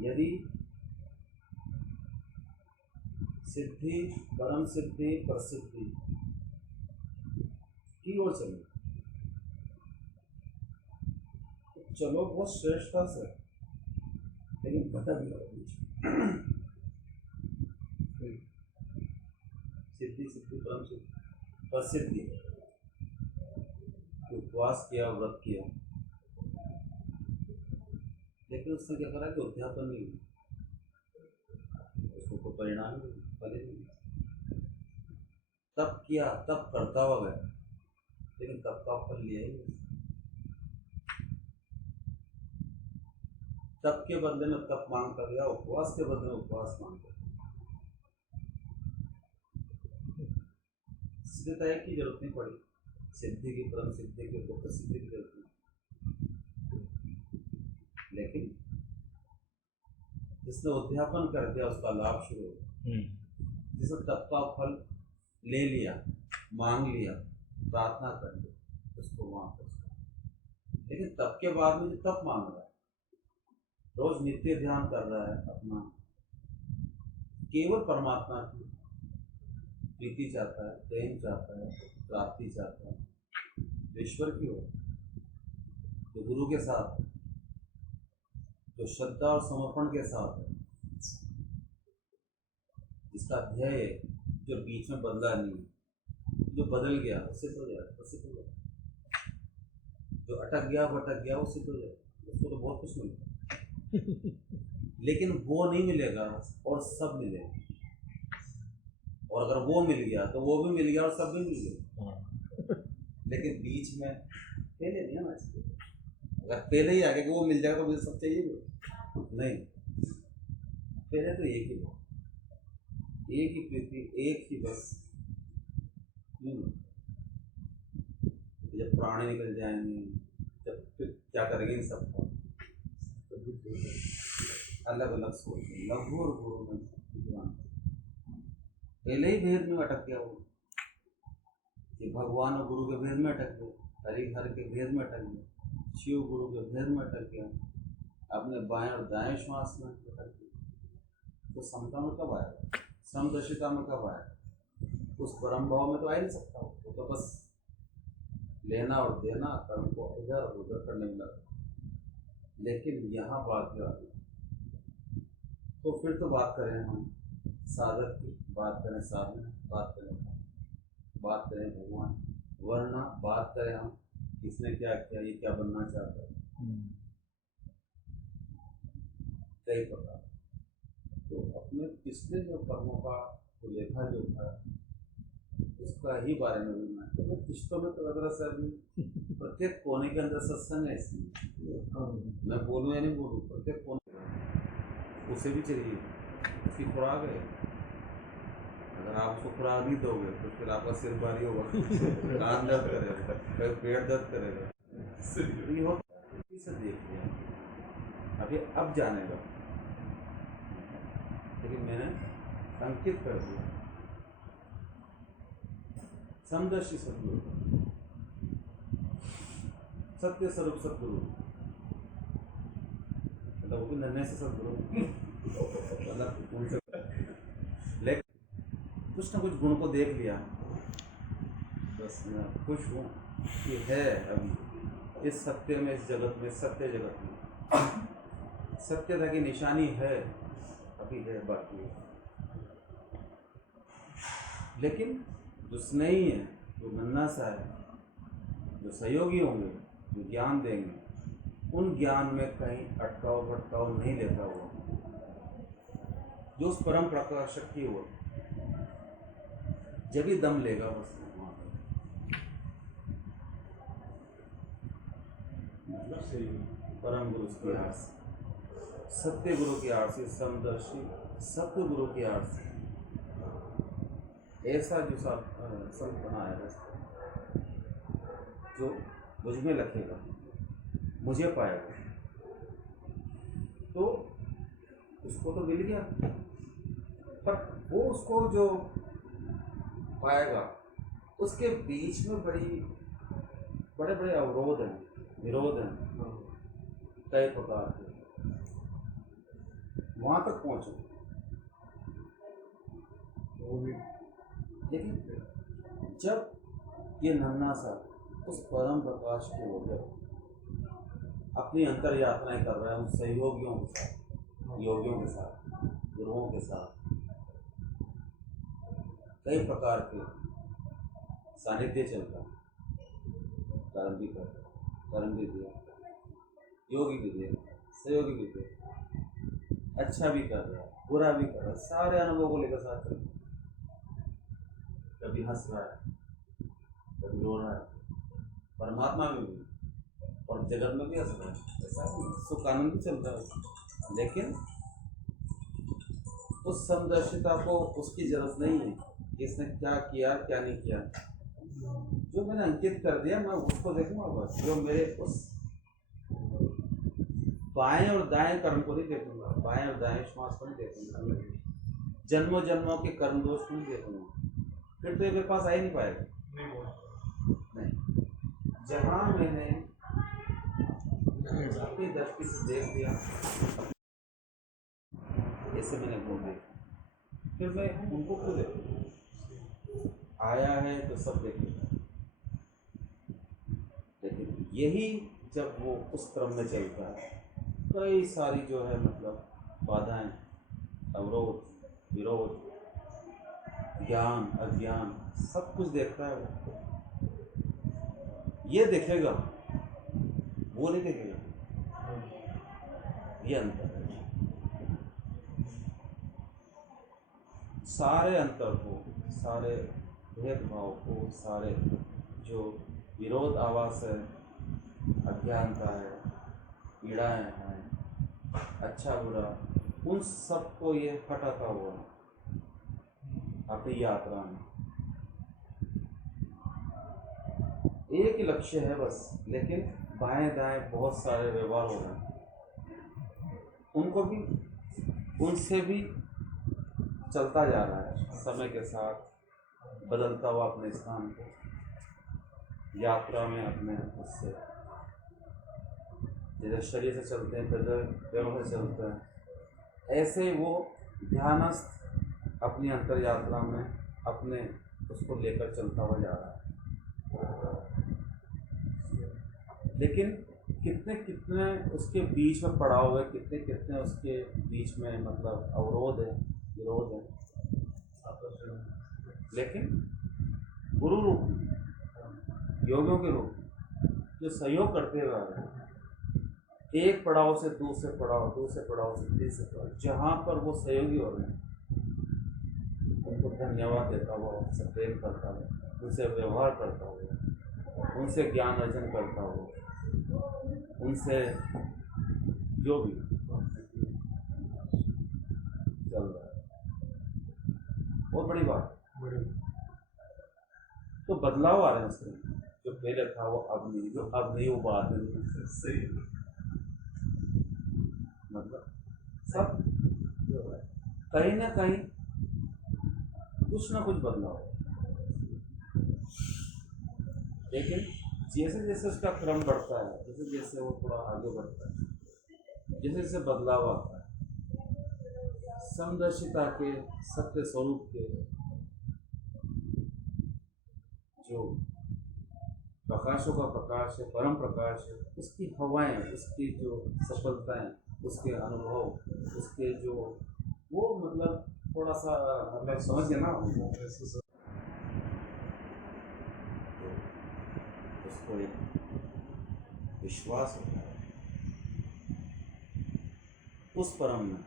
यदि सिद्धि परम सिद्धि प्रसिद्धि की ओर चले तो चलो बहुत श्रेष्ठता से, लेकिन भटक जाओ बीच। सिद्धि सिद्धि परम सिद्धि प्रसिद्धि, उपवास किया व्रत किया, लेकिन उसने क्या करा कि उद्यापन नहीं हुआ, उसको कोई परिणाम नहीं, फल नहीं। तब किया, तब करता हुआ गया, लेकिन तब का फल लिया ही नहीं। तब के बदले में तब मांग कर गया, उपवास के बदले में उपवास मांग कर। सिद्धता की जरूरत नहीं पड़ी, सिद्धि की परम सिद्धि की तो सिद्धि की जरूरत नहीं, लेकिन जिसने उद्यापन कर दिया उसका लाभ शुरू हो। जिसने तब का फल ले लिया, मांग लिया, प्रार्थना कर ली, उसको वहां पर। लेकिन तब के बाद में जो तब मांग रहा है, रोज नित्य ध्यान कर रहा है अपना, केवल परमात्मा की प्रीति चाहता है, प्रेम चाहता है, प्राप्ति चाहता है, ईश्वर की हो, तो गुरु के साथ, जो श्रद्धा और समर्पण के साथ है, जिसका ध्येय जो बीच में बदला नहीं, जो बदल गया उससे तो जाए, उससे तो जाए, जो अटक गया भटक गया उससे तो जाए, उसको तो बहुत कुछ मिलता लेकिन वो नहीं मिलेगा और सब मिलेगा। और अगर वो मिल गया तो वो भी मिल गया और सब भी मिल गया। लेकिन बीच में पहले नहीं आना चाहिए। अगर पहले ही आ गया कि वो मिल जाएगा तो मुझे सब चाहिए नहीं, पहले तो एक ही हो, एक ही प्रीति, एक ही बस। जब प्राणी निकल जाएंगे, जब फिर क्या करेंगे इन सबका, अलग अलग सोच, लघु और गुरु में पहले ही भेद में अटक गया वो, कि भगवान और गुरु के भेद में अटक गया, हरिहर के भेद में अटक गया, शिव गुरु के भेद में अटक गया, अपने बाएं और दाएं श्वास में अटक गया। तो समता में कब आएगा, समदर्शिता में कब आएगा? उस परम भाव में तो आ ही नहीं सकता। वो तो बस लेना और देना, कर्म को इधर और उधर करने में लगा। लेकिन यहाँ बात क्या आती, तो फिर तो बात करें हम साधक की, बात करें साधना, बात करें भगवान, वरना बात करें हम किसने क्या किया, ये क्या बनना चाहता है, कई प्रकार। तो अपने पिछले जो कर्मों का जो लेखा जो था उसका ही बारे में बोलना है। तो मैं किस्तों में तो अगर सर प्रत्येक कोने के अंदर सत्संग है, इसलिए मैं बोलूँ या नहीं बोलूँ, प्रत्येक कोने उसे भी चाहिए, उसकी खुराक है। अगर आप उसको खुराक नहीं दोगे तो फिर आपका सिर भारी होगा, कान दर्द करेगा, फिर पेट दर्द करेगा। इसे देख लिया, अभी अब जानेगा, लेकिन मैंने अंकित कर दिया। समदर्शी सदगुरु, सत्य स्वरूप सदगुरु, मतलब वो भी नन्हे से सदगुरु, मतलब उनसे लेकिन कुछ ना कुछ गुण को देख लिया, बस मैं खुश हूँ कि है अभी इस सत्य में, इस जगत में, सत्य जगत में सत्यता की निशानी है, अभी है, बाकी है। लेकिन जो स्नेही है, जो नन्हा सा है, जो सहयोगी होंगे, जो ज्ञान देंगे, उन ज्ञान में कहीं अटकाव भटकाव नहीं लेता हुआ, जो उस परम प्रकाशक की ओर जब ही दम लेगा बस वहाँ तक। मतलब सही परम गुरु की आड़ से, सत्य गुरु की आड़ से, समदर्शी सत्य गुरु की आड़ से ऐसा जो संत बनाया है जो मुझ में लखेगा, मुझे पाएगा, तो उसको तो मिल गया, पर वो उसको जो पाएगा उसके बीच में बड़े बड़े अवरोध हैं, विरोध हैं कई प्रकार के, वहां तक पहुंचो। वो भी लेकिन जब ये नन्हा सा उस परम प्रकाश की ओर जब अपनी अंतर यात्राएं कर रहा है उन सहयोगियों के साथ, योगियों के साथ, गुरुओं के साथ, कई प्रकार के सानिध्य चलता, कर्म भी कर, कर्म भी दिया, योगी भी दिया, सहयोगी भी दिया, अच्छा भी कर रहा है, बुरा भी कर रहा है, सारे अनुभव को लेकर साथ चल रहा है। कभी हंस रहा है, कभी रो रहा है, परमात्मा में भी और जगत में भी हंस रहा है, ऐसा सुख आनंद भी चल रहा है। लेकिन उस समदर्शिता को उसकी जरूरत नहीं है कि इसने क्या किया क्या नहीं किया, जो मैंने अंकित कर दिया मैं उसको देखूंगा बस, जो मेरे उस बाएं और दाएं कर्म को नहीं देखूंगा, बाएं और दाएं श्वास को नहीं देखूंगा, जन्मों जन्मों के कर्म दोष को नहीं देखूंगा, फिर तो ये मेरे पास आ ही नहीं पाएगा। नहीं, जहां मैंने अपनी दृष्टि से देख दिया, ऐसे मैंने बोल दिया, फिर मैं उनको क्यों देखूंगा? आया है तो सब देखेगा। लेकिन यही जब वो उस क्रम में चलता है, कई सारी जो है मतलब बाधाएं, अवरोध, विरोध, ज्ञान अज्ञान सब कुछ देखता है वो। ये देखेगा, वो नहीं देखेगा, ये अंतर है। सारे अंतर को, सारे भेदभाव को, सारे जो विरोध आवास है, अज्ञानता है, पीड़ाएं हैं, अच्छा बुरा, उन सबको ये हटाता हुआ अपनी यात्रा में एक ही लक्ष्य है बस, लेकिन बाएं दाएं बहुत सारे व्यवहार हो रहे हैं, उनको भी उनसे भी चलता जा रहा है, समय के साथ बदलता हुआ अपने स्थान को, यात्रा में अपने उससे जैसे शरीर से चलते हैं, पैरों से चलते हैं, ऐसे वो ध्यानस्थ अपनी अंतर यात्रा में अपने उसको लेकर चलता हुआ जा रहा है। लेकिन कितने कितने उसके बीच में पड़ाव है, कितने कितने उसके बीच में मतलब अवरोध है, विरोध है, लेकिन गुरु रूप में, योगियों के रूप में जो सहयोग करते हुए आ रहे हैं, एक पड़ाव से दूसरे पड़ाव, दूसरे पड़ाव से तीसरे पड़ाव, जहाँ पर वो सहयोगी हो रहे हैं उनको धन्यवाद देता हुआ, उनसे प्रेम करता हुआ, उनसे व्यवहार करता हुआ, उनसे ज्ञान अर्जन करता हुआ, उनसे जो भी चल रहा है, बहुत बड़ी बात। तो बदलाव आ रहे हैं उसमें, जो पहले था वो अब नहीं, जो अब नहीं वो बात है सही, मतलब सब कहीं ना कहीं कुछ ना कुछ बदलाव है। लेकिन जैसे जैसे उसका क्रम बढ़ता है, जैसे जैसे वो थोड़ा आगे बढ़ता है, जैसे जैसे बदलाव आता है, समदर्शिता के, सत्य स्वरूप के जो प्रकाशों का प्रकाश है, परम प्रकाश है, उसकी हवाएं, उसकी जो सफलताएं, उसके अनुभव, उसके जो वो मतलब थोड़ा सा मतलब समझ गया ना, उसको एक विश्वास होता है उस परम में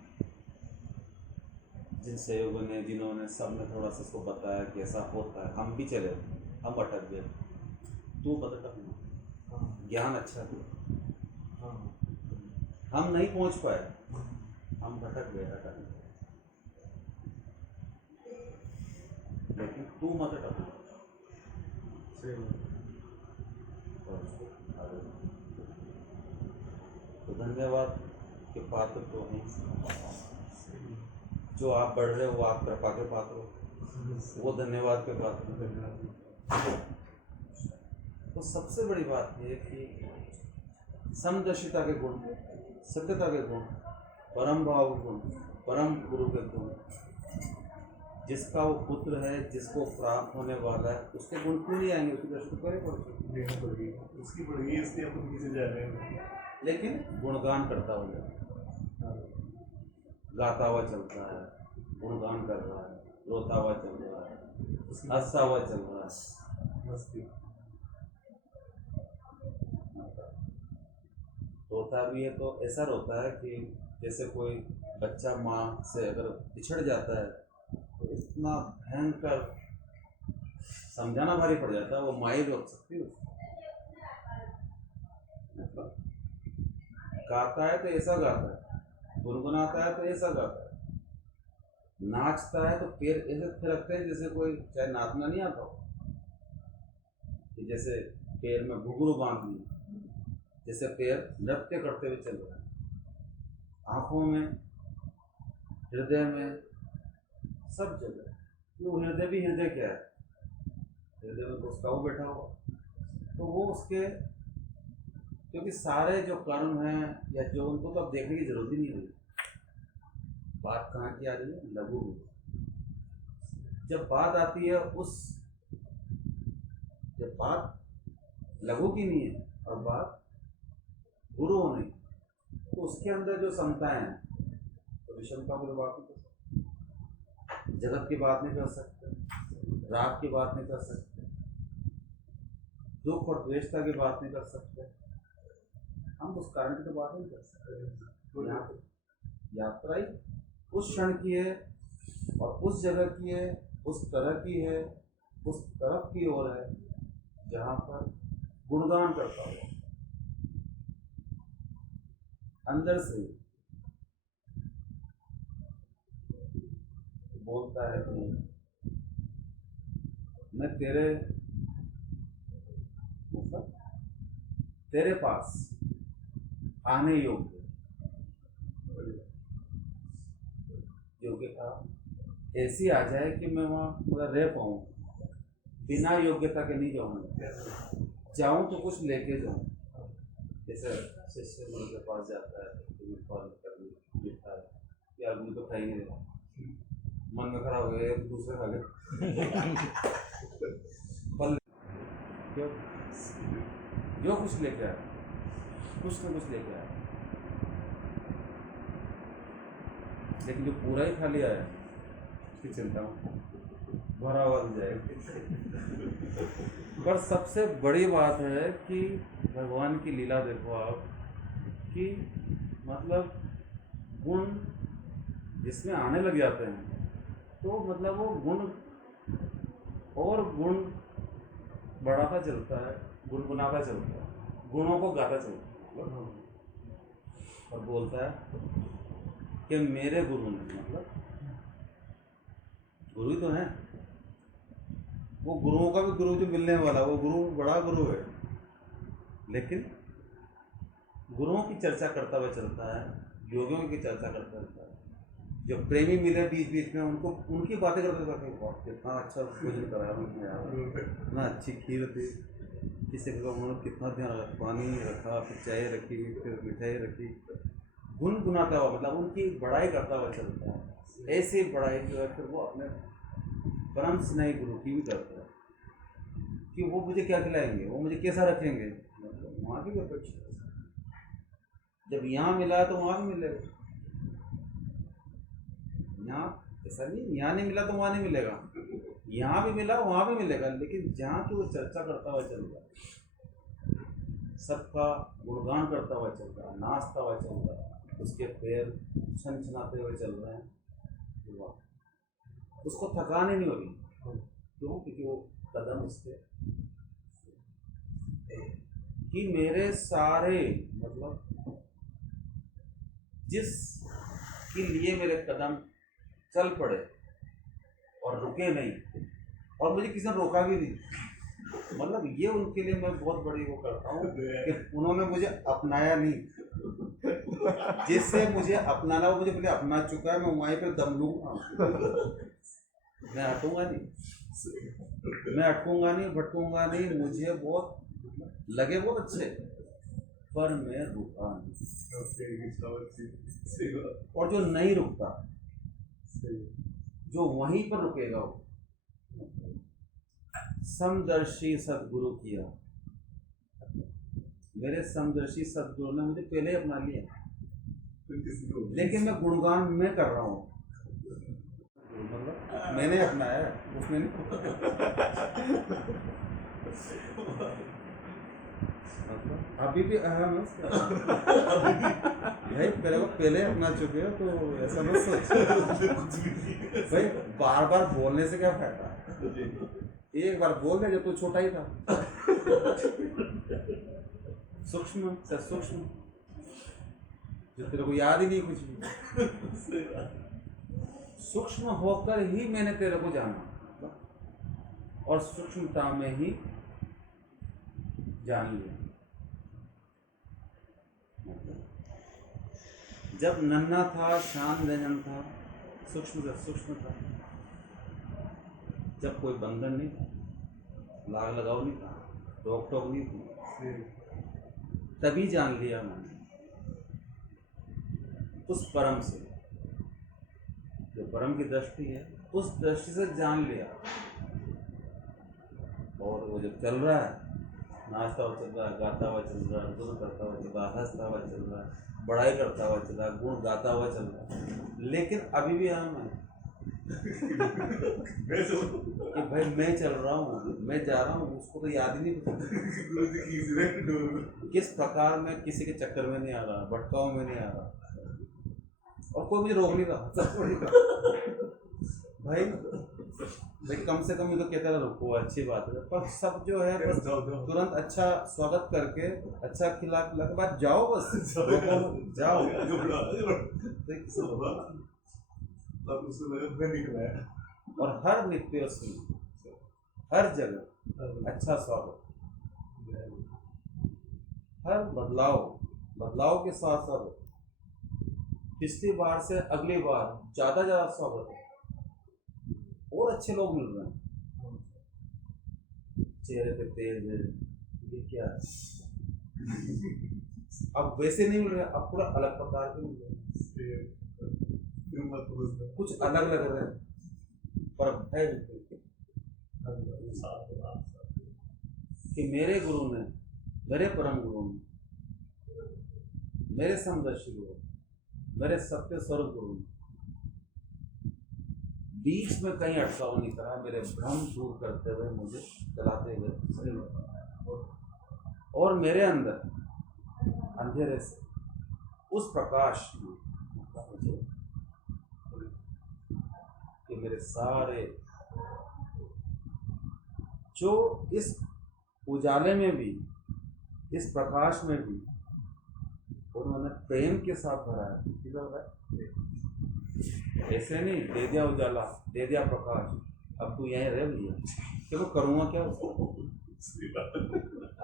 जिन सहयोगों ने जिन्होंने सबने थोड़ा सा उसको बताया कि ऐसा होता है, हम भी चले, हम अटक गए। तू मत अटकना, हाँ ज्ञान अच्छा है, हाँ हम नहीं पहुंच पाए, हम भटक गए, अटक गए, लेकिन तू मत अटकना। सही बात। और उसको आगे बढ़ो। तो धन्यवाद के पात्र तो हैं, सही जो आप बढ़ रहे हो वो आप कृपा के पात्र हो, वो धन्यवाद के पात्र हो। धन्यवाद। तो सबसे बड़ी बात ये है कि समदर्शिता के गुण, सत्यता के गुण, परम भाव के गुण, परम गुरु के गुण, जिसका वो पुत्र है, जिसको प्राप्त होने वाला है, उसके गुण क्यों नहीं आएंगे? उसकी दृष्टि तो करे पड़ती, लेना पड़ेगी, उसकी पड़ेगी, इसलिए अपन किसी जा रहे हैं। लेकिन गुणगान करता हुआ जाए, हाँ गाता हुआ चलता है, गुणगान कर रहा है, रोता हुआ चल रहा है, हंसता हुआ चल रहा है। मस्ती। रोता भी है तो ऐसा रोता है कि जैसे कोई बच्चा माँ से अगर बिछड़ जाता है तो इतना भयंकर समझाना भारी पड़ जाता है, वो माँ ही रोक सकती है उसको। मतलब गाता है तो ऐसा गाता है, गुनगुनाता है तो ऐसा गाता है, नाचता है तो पैर ऐसे थिरकते हैं जैसे कोई, चाहे नाचना नहीं आता हो, कि जैसे पैर में घुंघरू बांध ली, जैसे पैर नृत्य करते हुए चल रहे हैं, आंखों में, हृदय में, सब जगह। वो हृदय भी हृदय क्या है? हृदय में तो उसका वो बैठा हुआ, तो वो उसके, क्योंकि सारे जो कर्म हैं या जो, उनको तो अब देखने की जरूरत ही नहीं रही। बात कहाँ की आ रही है? लघु। जब बात आती है जब बात लघु की नहीं है और बात गुरु होने की, तो उसके अंदर जो समताएं हैं, तो विषमता की बात नहीं कर सकते, जगत की बात नहीं कर सकते, राग की बात नहीं कर सकते, दुख और द्वेषता की बात नहीं कर सकते, हम उस कारण की तो बात नहीं कर सकते। यहाँ पे यात्रा ही उस क्षण की है और उस जगह की है, उस तरह की है, उस तरफ की ओर है जहाँ पर गुणगान करता हुआ अंदर से बोलता है कि मैं तेरे, मतलब तेरे पास आने योग्यता ऐसी आ जाए कि मैं वहाँ पूरा रह पाऊँ, बिना योग्यता के नहीं जाऊँगा, जाऊँ तो कुछ लेके जाऊँ। जैसे शिष्य गुरु के पास जाता है तो फल कर लिखता है, यार मुझे तो खाई नहीं रहा, मन में खराब हो गया, दूसरे खा गए फल, क्यों? जो कुछ लेके आया, कुछ ना कुछ लेके आया, लेकिन जो पूरा ही खा लिया है उसकी चिंता भरा हुआ भी जाएगा। पर सबसे बड़ी बात है कि भगवान की लीला देखो आप, कि मतलब गुण जिसमें आने लग जाते हैं तो मतलब वो गुण और गुण बढ़ाता चलता है, गुनगुनाता चलता है, गुणों को गाता चलता है, और बोलता है कि मेरे गुरु ने, मतलब गुरु ही तो है, वो गुरुओं का भी गुरु जो मिलने वाला, वो गुरु बड़ा गुरु है, लेकिन गुरुओं की चर्चा करता हुआ चलता है, योगियों की चर्चा करता रहता है, जो प्रेमी मिले बीच बीच में उनको उनकी बातें करते रहते, कितना अच्छा भोजन कराया उन्होंने यार, इतना अच्छी खीर थी, किसी का उन्होंने कितना ध्यान रखा, पानी रखा, फिर चाय रखी, फिर मिठाई रखी, गुनगुनाता हुआ, मतलब उनकी बड़ाई करता हुआ चलता है। ऐसी बड़ाई जो है फिर वो अपने परम स्नेही गुरु की भी करता है कि वो मुझे क्या खिलाएंगे, वो मुझे कैसा रखेंगे, मतलब वहाँ की भी अपेक्षा है। जब यहाँ मिला तो वहाँ भी मिलेगा, यहाँ ऐसा नहीं, यहाँ नहीं मिला तो वहाँ नहीं मिलेगा, यहाँ भी मिला वहाँ भी मिलेगा, लेकिन जहाँ की वो चर्चा करता हुआ चल रहा है, सबका गुणगान करता हुआ चल रहा है, नाचता हुआ चल रहा है, उसके पैर छन छनाते हुए चल रहे हैं, उसको थकान ही नहीं हो रही। क्यों? क्योंकि वो कदम इसके कि मेरे सारे मतलब जिस के लिए मेरे कदम चल पड़े और रुके नहीं, और मुझे किसी ने रोका भी नहीं। मतलब ये उनके लिए मैं बहुत बड़ी वो करता हूँ कि उन्होंने मुझे अपनाया नहीं। जिससे मुझे अपनाना, वो मुझे पहले अपना चुका है, मैं वहीं पे दम लूंगा। मैं हटूंगा नहीं, मैं अटकूंगा नहीं, भटकूंगा नहीं। मुझे बहुत लगे बहुत अच्छे, पर मैं रुका नहीं। और जो नहीं रुकता, जो वहीं पर रुकेगा, वो समदर्शी सदगुरु किया। मेरे समदर्शी सदगुरु ने मुझे पहले ही अपना लिया, लेकिन मैं गुणगान में कर रहा हूँ। मतलब मैंने अपनाया, उसने नहीं। मतलब अभी भी अहम है उसका। भाई पहले को पहले अपना चुके हो तो ऐसा मत सोच। भाई बार बार बोलने से क्या फायदा? एक बार बोल दे, जब तू छोटा ही था। सूक्ष्म से सूक्ष्म, जो तेरे को याद ही नहीं कुछ भी। सूक्ष्म होकर ही मैंने तेरे को जाना, और सूक्ष्मता में ही जान लिया। जब नन्हा था, शान व्यंजन था, सूक्ष्म से सूक्ष्म था। जब कोई बंधन नहीं था, लाग लगाव नहीं था, रोक टोक नहीं थी, तभी जान लिया मैंने उस परम से। जो परम की दृष्टि है, उस दृष्टि से जान लिया। और वो जब चल रहा है, नाचता हुआ चल रहा है, गाता हुआ चल रहा है, गुण करता हुआ चल रहा है, हंसता हुआ चल रहा है, बड़ाई करता हुआ चल रहा है, गुण गाता हुआ चल रहा है। लेकिन अभी भी हम हैं कि भाई मैं चल रहा हूँ, मैं जा रहा हूँ, उसको तो याद ही नहीं। किस प्रकार मैं किसी के चक्कर में नहीं आ रहा, भटकाव में नहीं आ रहा, और कोई मुझे रोक नहीं रहा। भाई कम से कम ये तो कहता रहा रुको, अच्छी बात है, पर सब जो है बस तुरंत अच्छा स्वागत करके, अच्छा खिला खिला के बाद जाओ, बस जाओ। और हर नित्य हर जगह अच्छा स्वागत, हर बदलाव के साथ साथ पिछली बार से अगली बार ज्यादा स्वागत है, और अच्छे लोग मिल रहे हैं, चेहरे पे तेज है, ये क्या है? अब वैसे नहीं मिल रहे, अब पूरा अलग प्रकार के मिल रहे हैं, कुछ अलग लग रहे हैं, पर है कि मेरे गुरु ने, मेरे परम गुरु ने, मेरे समदर्शी गुरु, मेरे सत्य स्वरूप गुरु ने बीच में कहीं अटकाव नहीं करा। मेरे भ्रम दूर करते हुए, मुझे चलाते हुए, और मेरे अंदर अंधेरे से उस प्रकाश में कि मेरे सारे जो इस उजाले में भी, इस प्रकाश में भी उन्होंने प्रेम के साथ भरा है। ऐसे नहीं दे दिया उजाला, दे दिया प्रकाश, अब तू यहीं रह भैया, क्यों करूँगा क्या उसको?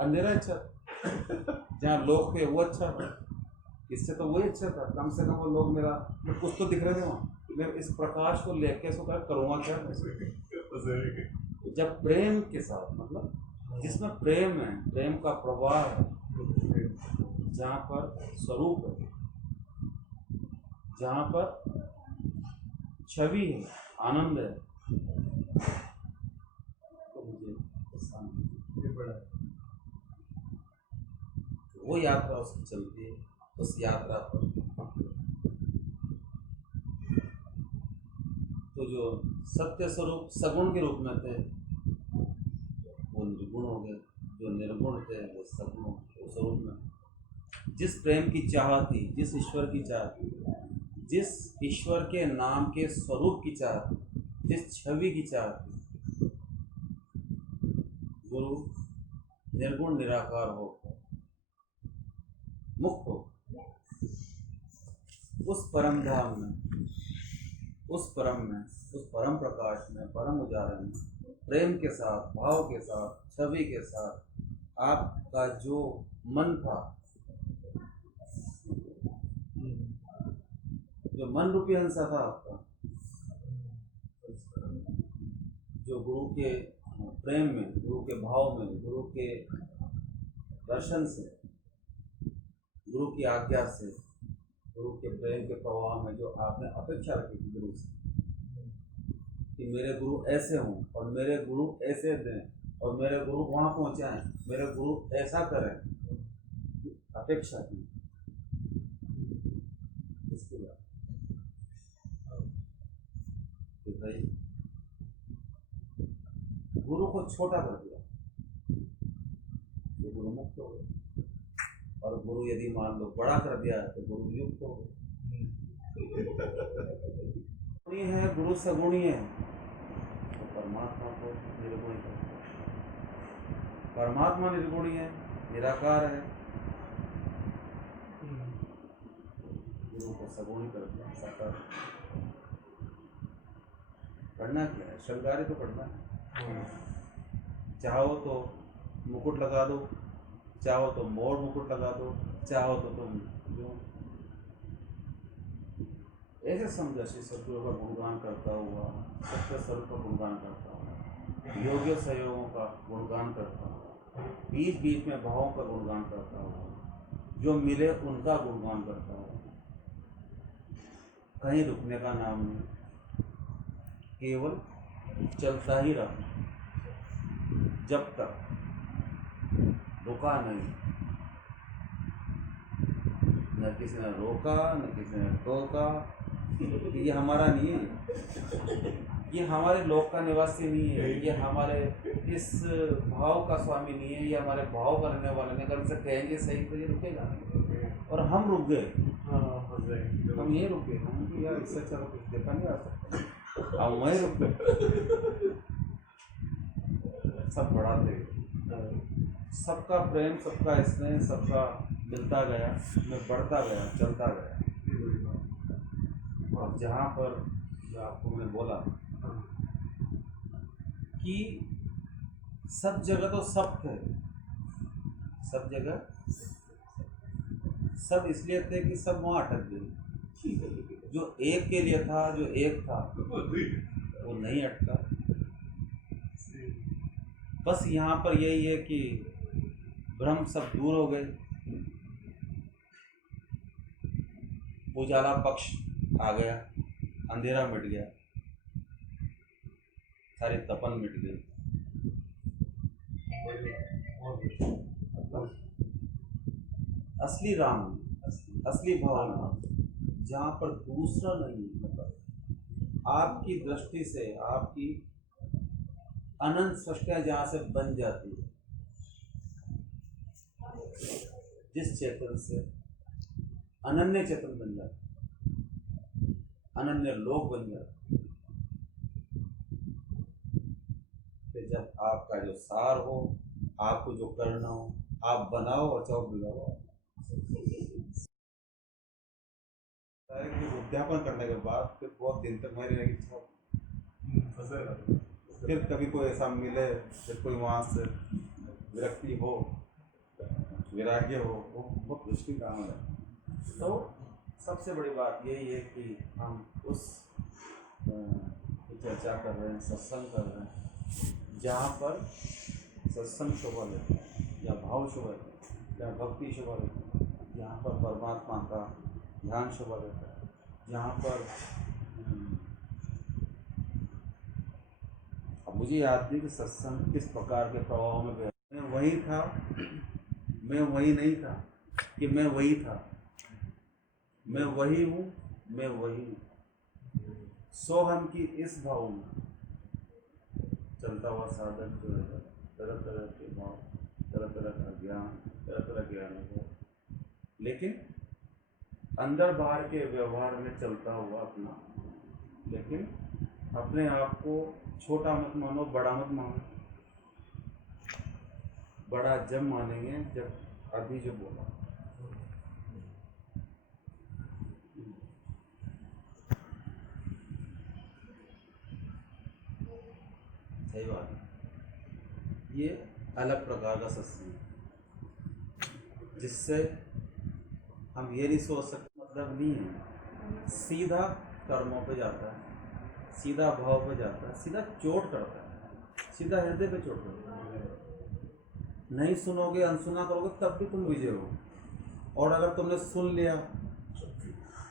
अंधेरा अच्छा, जहाँ लोग थे वो अच्छा था, इससे तो वही अच्छा था, कम से कम वो लोग मेरा कुछ तो दिख रहे थे वहाँ। मैं इस प्रकाश को लेके इसको करूँगा क्या? जब प्रेम के साथ, मतलब जिसमें प्रेम है, प्रेम का प्रवाह है, जहाँ पर स्वरूप है, जहाँ पर छवि है, आनंद है, तो मुझे वो यात्रा उसकी चलती है। उस यात्रा पर तो जो सत्य स्वरूप सगुण के रूप में थे वो निर्गुण हो गए, जो निर्गुण थे वो सगुण उस स्वरूप में। जिस प्रेम की चाह थी, जिस ईश्वर की चाह थी, जिस ईश्वर के नाम के स्वरूप की चाह थी, जिस छवि की चाह थी, गुरु निर्गुण निराकार हो, मुक्त हो, उस परम धाम में, उस परम प्रकाश में, परम उजाला में, प्रेम के साथ, भाव के साथ, छवि के साथ आपका जो मन था, जो मन रूपी हंसा था आपका, जो गुरु के प्रेम में, गुरु के भाव में, गुरु के दर्शन से, गुरु की आज्ञा से, गुरु के प्रेम के प्रवाह में जो आपने अपेक्षा रखी थी गुरु से कि मेरे गुरु ऐसे हों और मेरे गुरु ऐसे दें और मेरे गुरु वहाँ पहुँचाएं, मेरे गुरु ऐसा करें, अपेक्षा थी। इसके बाद तो भाई गुरु को छोटा कर दिया, तो गुरु मुक्त हो गए। और गुरु यदि मान लो बड़ा कर दिया है तो गुरु युक्त हो गए। गुणी है, गुरु सगुणी है, तो परमात्मा को निर्गुणी करता है। परमात्मा निर्गुणी है, निराकार है, गुरु को सगुणी करता है, साकार। पढ़ना क्या है? श्रृंगारी तो पढ़ना है। चाहो तो मुकुट लगा दो, चाहो तो मोर मुकुट लगा दो, चाहो तो तुम जो ऐसे समझो श्री सद्गुरु का गुणगान करता हुआ, सत्य स्वरूप का गुणगान करता हुआ, योग्य सहयोगों का गुणगान करता हुआ, बीच बीच में भावों का गुणगान करता हुआ, जो मिले उनका गुणगान करता हुआ, कहीं रुकने का नाम नहीं, केवल चलता ही रहा जब तक रुका नहीं। न किसी ने रोका, न किसी ने टोका। ये हमारा नहीं है, ये हमारे लोक का निवासी नहीं है, ये हमारे इस भाव का स्वामी नहीं है, ये हमारे भाव करने वाले नहीं। अगर उनसे कहेंगे सही तो ये रुकेगा नहीं, और हम रुक गए। हम ये रुक गए, हम यार इससे चलो कुछ देखा नहीं आ सकता, हम वहीं रुक गए। सब बढ़ाते गए, सबका प्रेम, सबका स्नेह, सबका मिलता गया, में बढ़ता गया, चलता गया। और जहाँ पर जो आपको मैंने बोला कि सब जगह तो सब थे, सब जगह सब इसलिए थे कि सब वहाँ अटक गए। जो एक के लिए था, जो एक था, वो नहीं अटका। बस यहाँ पर यही है कि भ्रम सब दूर हो गए, उजाला पक्ष आ गया, अंधेरा मिट गया, सारी तपन मिट गई। असली राम, असली भावना, जहाँ पर दूसरा नहीं, मतलब आपकी दृष्टि से आपकी अनंत सृष्टियाँ जहाँ से बन जाती है, जिस चेतन से अनन्य चेतन बन जाता, अनन्य लोक बन जाता। फिर जब आपका जो सार हो, आपको जो करना हो, आप बनाओ और चौक बिगाड़ो। उद्यापन करने के बाद फिर बहुत दिन तक मेरी रहेगी इच्छा। फिर कभी कोई ऐसा मिले, फिर कोई वहाँ से विरक्ति हो, वैराग्य हो, वो बहुत मुश्किल काम है। तो सबसे बड़ी बात यही है कि हम उस चर्चा कर रहे हैं, सत्संग कर रहे हैं, जहाँ पर सत्संग शोभा लेते हैं, या भाव शोभा लेते हैं, या भक्ति शोभा लेते हैं, जहाँ पर परमात्मा का ध्यान शोभा लेता है, जहाँ पर अब मुझे याद नहीं कि सत्संग किस प्रकार के प्रभाव में गया। मैं वही था, मैं वही नहीं था कि मैं वही था, मैं वही हूँ, मैं वही हूँ। सोहम की इस भाव में चलता हुआ साधक जो है, तरह तरह के भाव, तरह तरह का ज्ञान, तरह तरह के अनुभव, लेकिन अंदर बाहर के व्यवहार में चलता हुआ अपना, लेकिन अपने आप को छोटा मत मानो, बड़ा मत मानो। बड़ा जब मानेंगे जब अभी जो बोला। सही बात है। ये अलग प्रकार का सत्संग है, जिससे हम ये नहीं सोच सकते, मतलब नहीं है, सीधा कर्मों पे जाता है, सीधा भाव पे जाता है, सीधा चोट करता है, सीधा हृदय पे चोट करता है। नहीं सुनोगे, अनसुना करोगे, तब भी तुम विजय हो। और अगर तुमने सुन लिया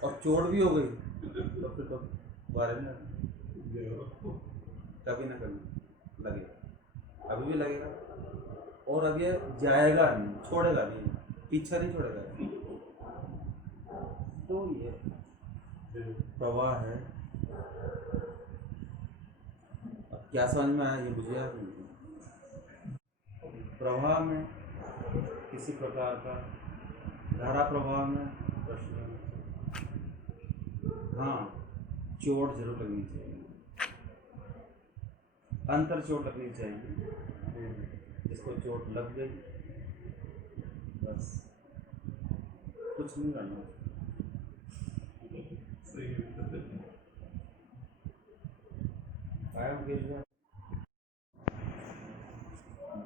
और चोट भी हो गई तो फिर तो बारे में कभी ना कभी लगेगा, अभी भी लगेगा। और अब ये जाएगा नहीं, छोड़ेगा नहीं, पीछा नहीं छोड़ेगा। तो ये प्रवाह है। अब क्या समझ में आया ये मुझे याद नहीं। प्रवाह में किसी प्रकार का धारा प्रवाह में प्रश्न, हाँ, चोट जरूर लगनी चाहिए, अंतर चोट लगनी चाहिए। जिसको चोट लग गई बस कुछ नहीं करना।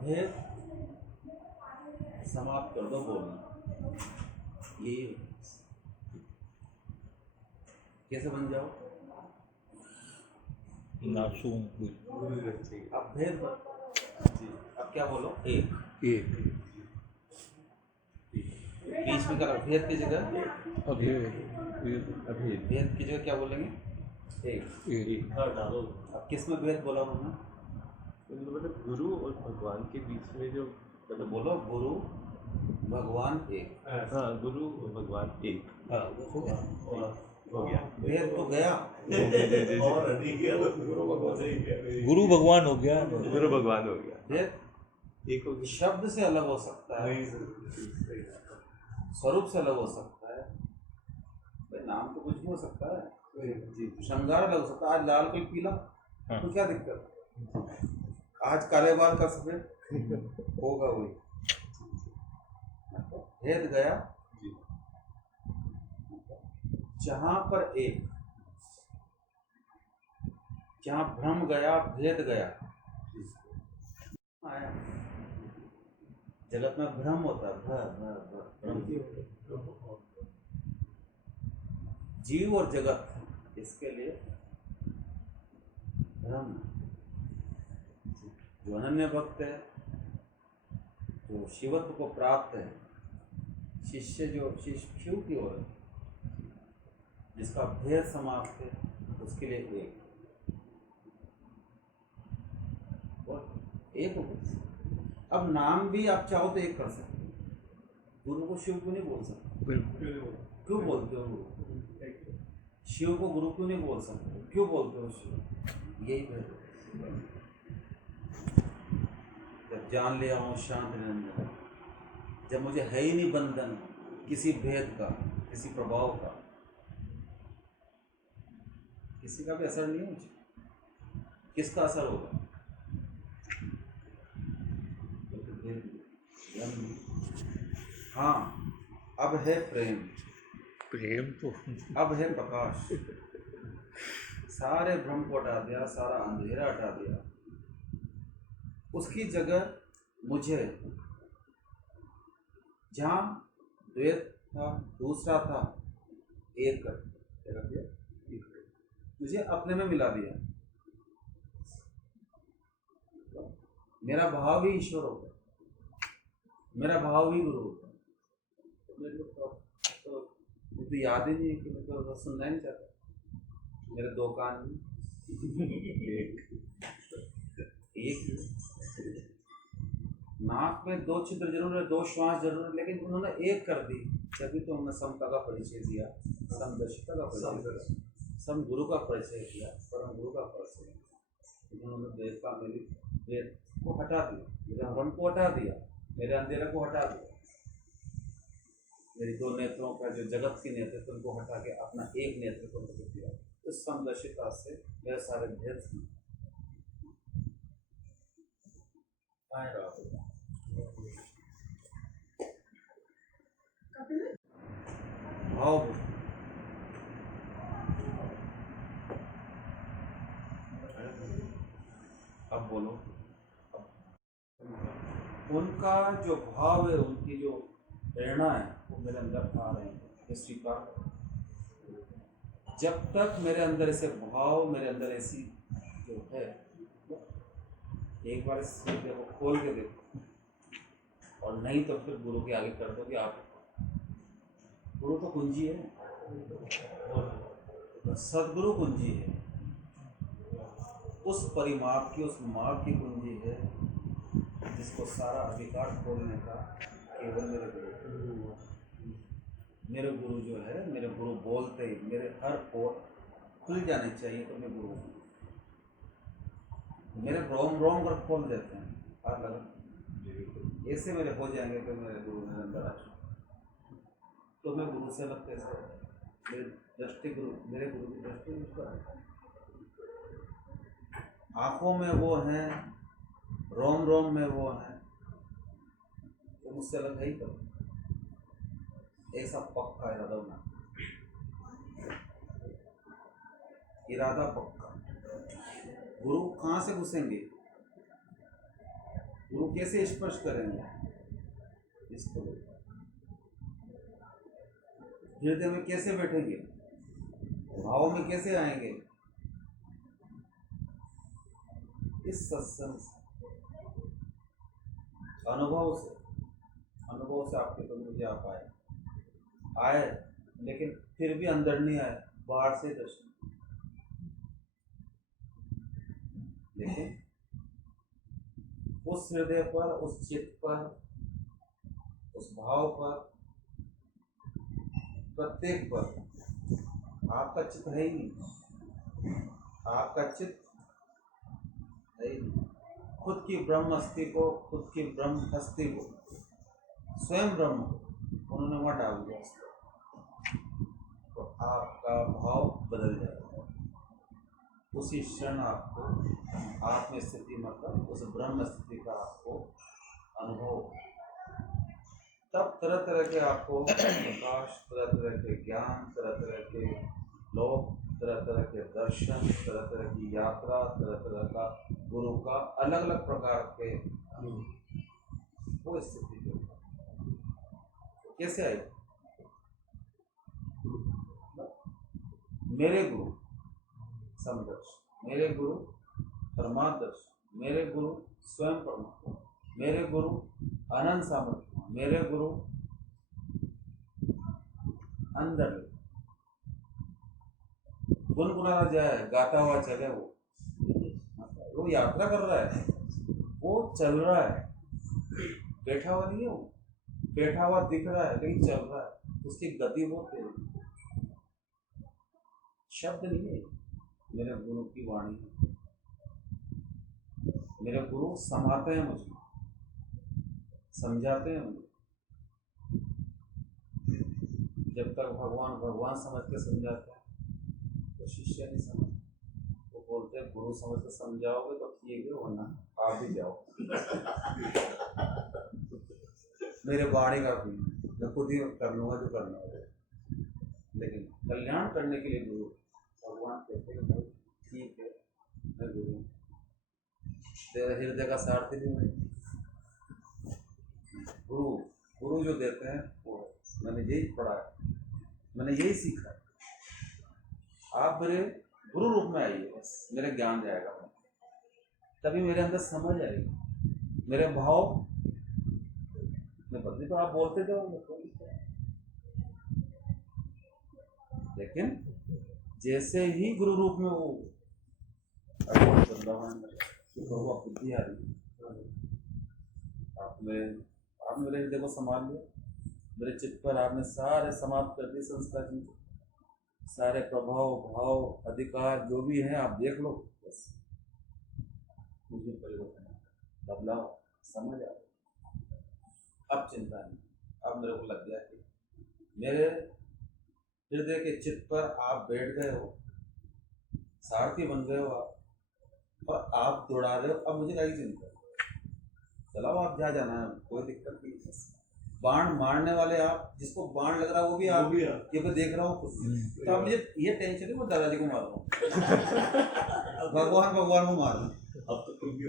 भेद समाप्त कर दो बोलना, यही है। कैसे बन जाओ? नासूम अब भेद अब क्या बोलो? एक बीच में क्या भेद की जगह भेद की जगह क्या बोलेंगे? एक। डालो। अब किस में भेद बोला उन्होंने? मतलब गुरु और भगवान के बीच में जो तो बोलो गुरु भगवान एक। हाँ, गुरु और भगवान एक। हाँ, हो गया। भेद तो गया। और अधिक गया तो गुरु भगवान से ही गया। गुरु भगवान हो गया। गुरु भगवान हो गया। भेद एक हो गया। शब्द से अलग हो सकता है, स्वरूप से अलग हो सकता है। भाई नाम तो कुछ भी हो सकता है, श्रृंगार अलग हो सकता है। आज लाल कोई पीला तो क्या दिक्कत? आज काले बाल का सफेद होगा वही। भेद गया जहां पर एक, जहां भ्रम गया, भेद गया। आया जगत में भ्रम होता है, भ्रम जीव और जगत, इसके लिए भ्रम। जो अनन्य भक्त है, जो शिवत्व को प्राप्त है, शिष्य जो शिष्यु की ओर है, जिसका भेद समाप्त है, उसके लिए एक और एक हो। अब नाम भी आप चाहो तो एक कर सकते हो। गुरु को शिव क्यों नहीं बोल सकते? क्यों बोलते हो? शिव को गुरु क्यों नहीं बोल सकते? क्यों बोलते हो शिव? यही भेद। जब जान लिया हूँ शांत निरंजन, जब मुझे है ही नहीं बंधन किसी भेद का, किसी प्रभाव का, किसी का भी असर नहीं है मुझे, किसका असर होगा? हाँ, अब है प्रेम, तो अब है प्रकाश। सारे भ्रम को हटा दिया, सारा अंधेरा हटा दिया। उसकी जगह मुझे जहाँ द्वैत था, दूसरा था, एक कर दिया, मुझे अपने में मिला दिया। मेरा भाव ही ईश्वर होता है, मेरा भाव ही गुरु होता है। तो याद ही नहीं है कि मैं तो सुनना ही नहीं चाहता। मेरे दो कान एक नाक में दो छिद्र जरूर है, दो श्वास जरूर है, लेकिन उन्होंने एक कर दी। तभी तो उन्होंने समता का परिचय दिया, समदर्शिता का परिचय दिया, सम गुरु का परिचय दिया, परम गुरु का परिचय दिया। उन्होंने द्वैत का द्वैत को हटा दिया, मेरे भ्रम को हटा दिया, मेरे अंधेरे को हटा दिया, मेरी दो नेत्रों का जो जगत की नेत्र उनको हटा के अपना एक नेत्र को प्रकट दिया। इस समदर्शिता से मेरे सारे भेद आए रहा। भाव अब बोलो। उनका जो भाव है, उनकी जो प्रेरणा है, वो मेरे अंदर आ रहे हैं, ये स्वीकार। जब तक मेरे अंदर ऐसे भाव, मेरे अंदर ऐसी जो है, एक बार इस हृदय को खोल के देखो, और नहीं तो फिर गुरु के आगे कर दो कि आप गुरु तो कुंजी है, और सदगुरु कुंजी है, उस परिमाप की, उस माप की कुंजी है जिसको सारा अधिकार खोलने का केवल मेरे गुरु जो है, मेरे गुरु बोलते ही मेरे हर ओर खुल जाने चाहिए। तो मैं गुरु हूँ, मेरे रोम रोम कर खोल देते हैं, ऐसे मेरे हो जाएंगे कि मेरे गुरु मेरे अंदर आ जाए। तो मैं गुरु से अलग कैसे? मेरे दृष्टि गुरु, मेरे गुरु की दृष्टि मुझ पर है, आंखों में वो हैं, रोम रोम में वो हैं, तो मुझसे अलग है ही कब? ऐसा पक्का इरादा होना, इरादा पक्का। गुरु कहाँ से घुसेंगे? गुरु कैसे स्पर्श करेंगे? इसको हृदय में कैसे बैठेंगे? भाव में कैसे आएंगे? इस सत्संग से, अनुभव से आपके तो मुझे आप आए, लेकिन फिर भी अंदर नहीं आए, बाहर से दर्शन। लेकिन उस हृदय पर, उस चित्त पर, उस भाव पर, प्रत्येक पर आपका चित्त है ही नहीं, आपका चित्त है ही नहीं। खुद की ब्रह्म अस्थि को, खुद की ब्रह्म हस्ती को, स्वयं ब्रह्म को उन्होंने वहाँ डाल दिया, तो आपका भाव बदल जाएगा। उसी क्षण आपको आत्म स्थिति, मतलब उस ब्रह्म स्थिति का आपको अनुभव, तब तरह तरह के आपको प्रकाश, तरह तरह के ज्ञान, तरह तरह के लोक, तरह तरह के दर्शन, तरह तरह की यात्रा, तरह तरह का गुरु का अलग अलग प्रकार के वो स्थिति जो कैसे आई? मेरे गुरु समदर्श, मेरे गुरु परमादर्श, मेरे गुरु स्वयं परमात्मा, मेरे गुरु अनंत सामर्थ्य, मेरे गुरु अंदर गुनगुना जाए, गाता हुआ चले, वो यात्रा कर रहा है, वो चल रहा है, बैठा हुआ नहीं है, वो बैठा हुआ दिख रहा है लेकिन चल रहा है, उसकी गति बहुत तेज है। शब्द नहीं है, मेरे गुरु की वाणी है। मेरे गुरु समाते हैं मुझे, समझाते हैं मुझे। जब तक भगवान समझ के समझाते हैं तो शिष्य नहीं समझ, वो बोलते हैं गुरु समझ के समझाओगे तो ठीक है, वरना आप भी जाओ। मेरे वाणी का भी मैं खुद ही कर लूँगा जो करना है, लेकिन कल्याण करने के लिए गुरु भगवान कहते हैं भाई ठीक है, मैं गुरु हूँ, तेरे हृदय का सारथी भी मैं। गुरु जो देते हैं वो मैंने यही पढ़ा है, मैंने यही सीखा है। आप मेरे गुरु रूप में आइए, बस मेरे ज्ञान जाएगा, तभी मेरे अंदर समझ आएगी, मेरे भाव में बदले। तो आप बोलते जाओगे, लेकिन जैसे ही गुरु रूप में वो बुद्धि आ रही, आप मेरे हृदय को संभाल लिया, मेरे चित्त पर आपने सारे समाप्त कर दिए संस्कार, सारे प्रभाव, भाव, अधिकार जो भी है आप देख लो, बस मुझे परिवर्तन, बदलाव समझ आ। अब चिंता नहीं, अब मेरे को लग गया कि मेरे हृदय के चित्त पर आप बैठ गए हो, सारथी बन गए हो आप, और आप दौड़ा रहे हो, अब मुझे क्या चिंता है? चलाओ आप जहाँ जाना है, कोई दिक्कत नहीं है। बाण मारने वाले आप, जिसको बाण लग रहा है वो भी आप, ये मैं देख रहा हूँ खुद से। तो अब मुझे ये टेंशन है, मैं दादाजी को मार रहा हूँ। भगवान को मार रहा हूँ। अब तो तुम भी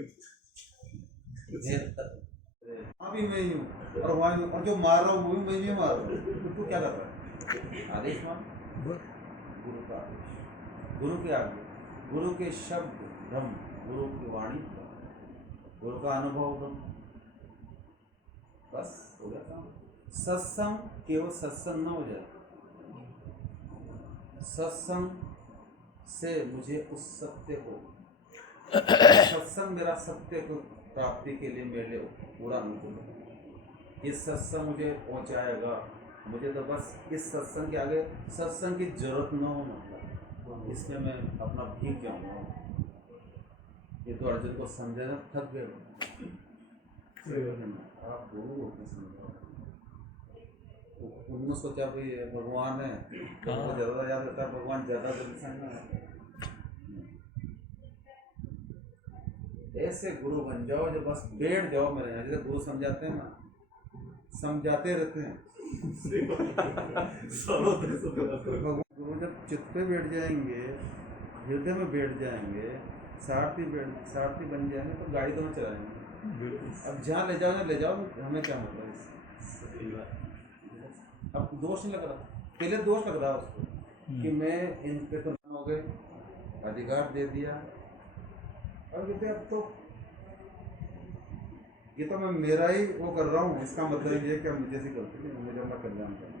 वहाँ भी मैं ही हूँ और वहाँ भी, और जो मार रहा हूँ वो भी मैं ही मार रहा हूँ। तो क्या कर रहा है? आदेश मान, गुरु का आदेश, गुरु के आज्ञा, गुरु के शब्द ब्रह्म, गुरु की वाणी ब्रह्म, गुरु का अनुभव ब्रह्म, बस हो गया काम। सत्संग केवल सत्संग न हो जाए, सत्संग से मुझे उस सत्य को, सत्संग मेरा सत्य को प्राप्ति के लिए मेरे लिए पूरा अनुकूल है। ये सत्संग मुझे पहुंचाएगा, मुझे तो बस इस सत्संग के आगे सत्संग की जरूरत न हो, मतलब इसमें मैं अपना भीग जाऊंगा। ये तो अर्जुन को समझाना थक गए, आप गुरु होते समझो, उन्होंने सोचा भाई भगवान है तो ज़्यादा याद रहता है, भगवान ज़्यादा जल्दी समझना है। ऐसे गुरु बन जाओ जो बस बैठ जाओ मेरे यहाँ, जैसे गुरु समझाते हैं ना, समझाते रहते हैं। गुरु जब चित्त पे बैठ जाएंगे, हृदय में बैठ जाएंगे, सारथी बन जाएंगे, तो गाड़ी तो हम चलाएंगे। अब जहाँ ले जाओ, हमें क्या मतलब इससे? अब दोष नहीं लग रहा, पहले दोष लग रहा उसको कि मैं इन पे तो हो गए, अधिकार दे दिया, और कहते अब तो ये तो मैं मेरा ही वो कर रहा हूँ, इसका मतलब ये क्या मुझे से गलती नहीं, मुझे अपना कल्याण करना।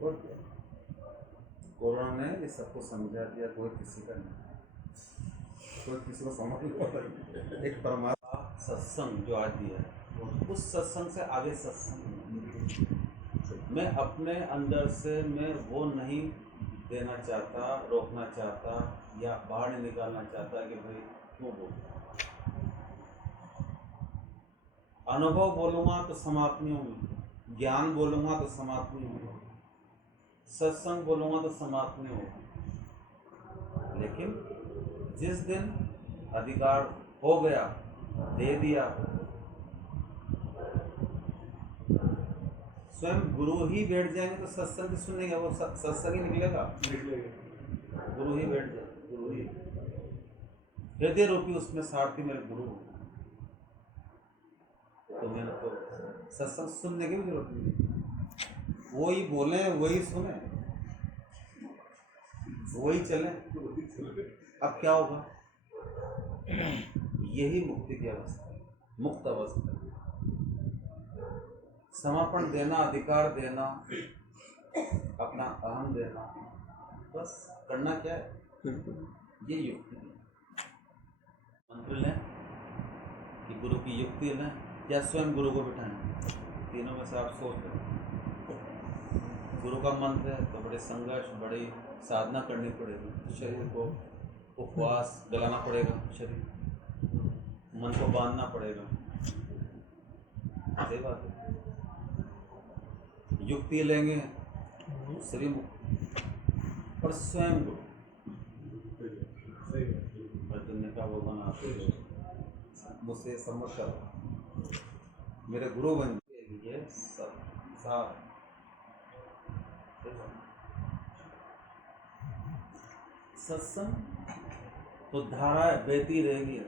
और कोरोना ने ये सबको समझा दिया, कोई किसी का नहीं, कोई किसी को समझ नहीं पता। एक परमात्मा सत्संग जो आज दिया है, उस सत्संग से आगे सत्संग मैं अपने अंदर से मैं वो नहीं देना चाहता, रोकना चाहता या बाहर नहीं निकालना चाहता कि भाई क्यों बोल। अनुभव बोलूँगा तो समाप्त नहीं होगी, ज्ञान बोलूँगा तो समाप्त नहीं होगा, सत्संग बोलूँगा तो समाप्त नहीं होगा। लेकिन जिस दिन अधिकार हो गया, दे दिया, स्वयं गुरु ही बैठ जाएंगे तो सत्संग सुनने का वो सत्संग ही निकलेगा। गुरु ही बैठ जाए, गुरु ही हृदय रूपी उसमें सारथी मेरे गुरु, तो मैंने तो सत्संग सुनने की भी जरूरत नहीं, वही बोले, वही सुने, वही चले। अब क्या होगा? यही मुक्ति की अवस्था है, मुक्त अवस्था। समर्पण देना, अधिकार देना, अपना अहम देना, बस करना क्या है, ये युक्ति है। मंत्र लें कि गुरु की युक्ति लें या स्वयं गुरु को बिठाएं, तीनों में से आप सोच लें। गुरु का मंत्र है तो बड़े संघर्ष, बड़ी साधना करनी पड़ेगी, शरीर को उपवास गलाना पड़ेगा, शरीर मन को बांधना पड़ेगा, सही बात है। युक्ति लेंगे शरीर मुक्त, और स्वयं गुरु अर्जुन ने कहा भगवान आप मुझसे सम्मत करो, मेरे गुरु बन के लिए सब सार। सत्संग तो धारा बहती रहेगी,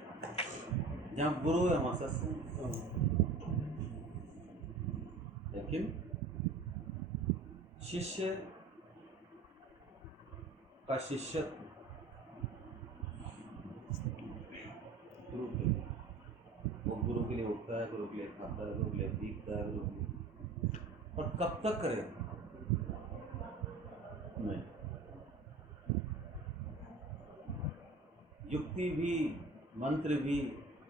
जहाँ गुरु है वहाँ सत्संग। लेकिन शिष्य का शिष्यत्व गुरु के लिए, वो गुरु के लिए उठता है, गुरु के लिए खाता है, गुरु के लिए पीता है, गुरु के लिए, और कब तक करे नहीं। युक्ति भी, मंत्र भी,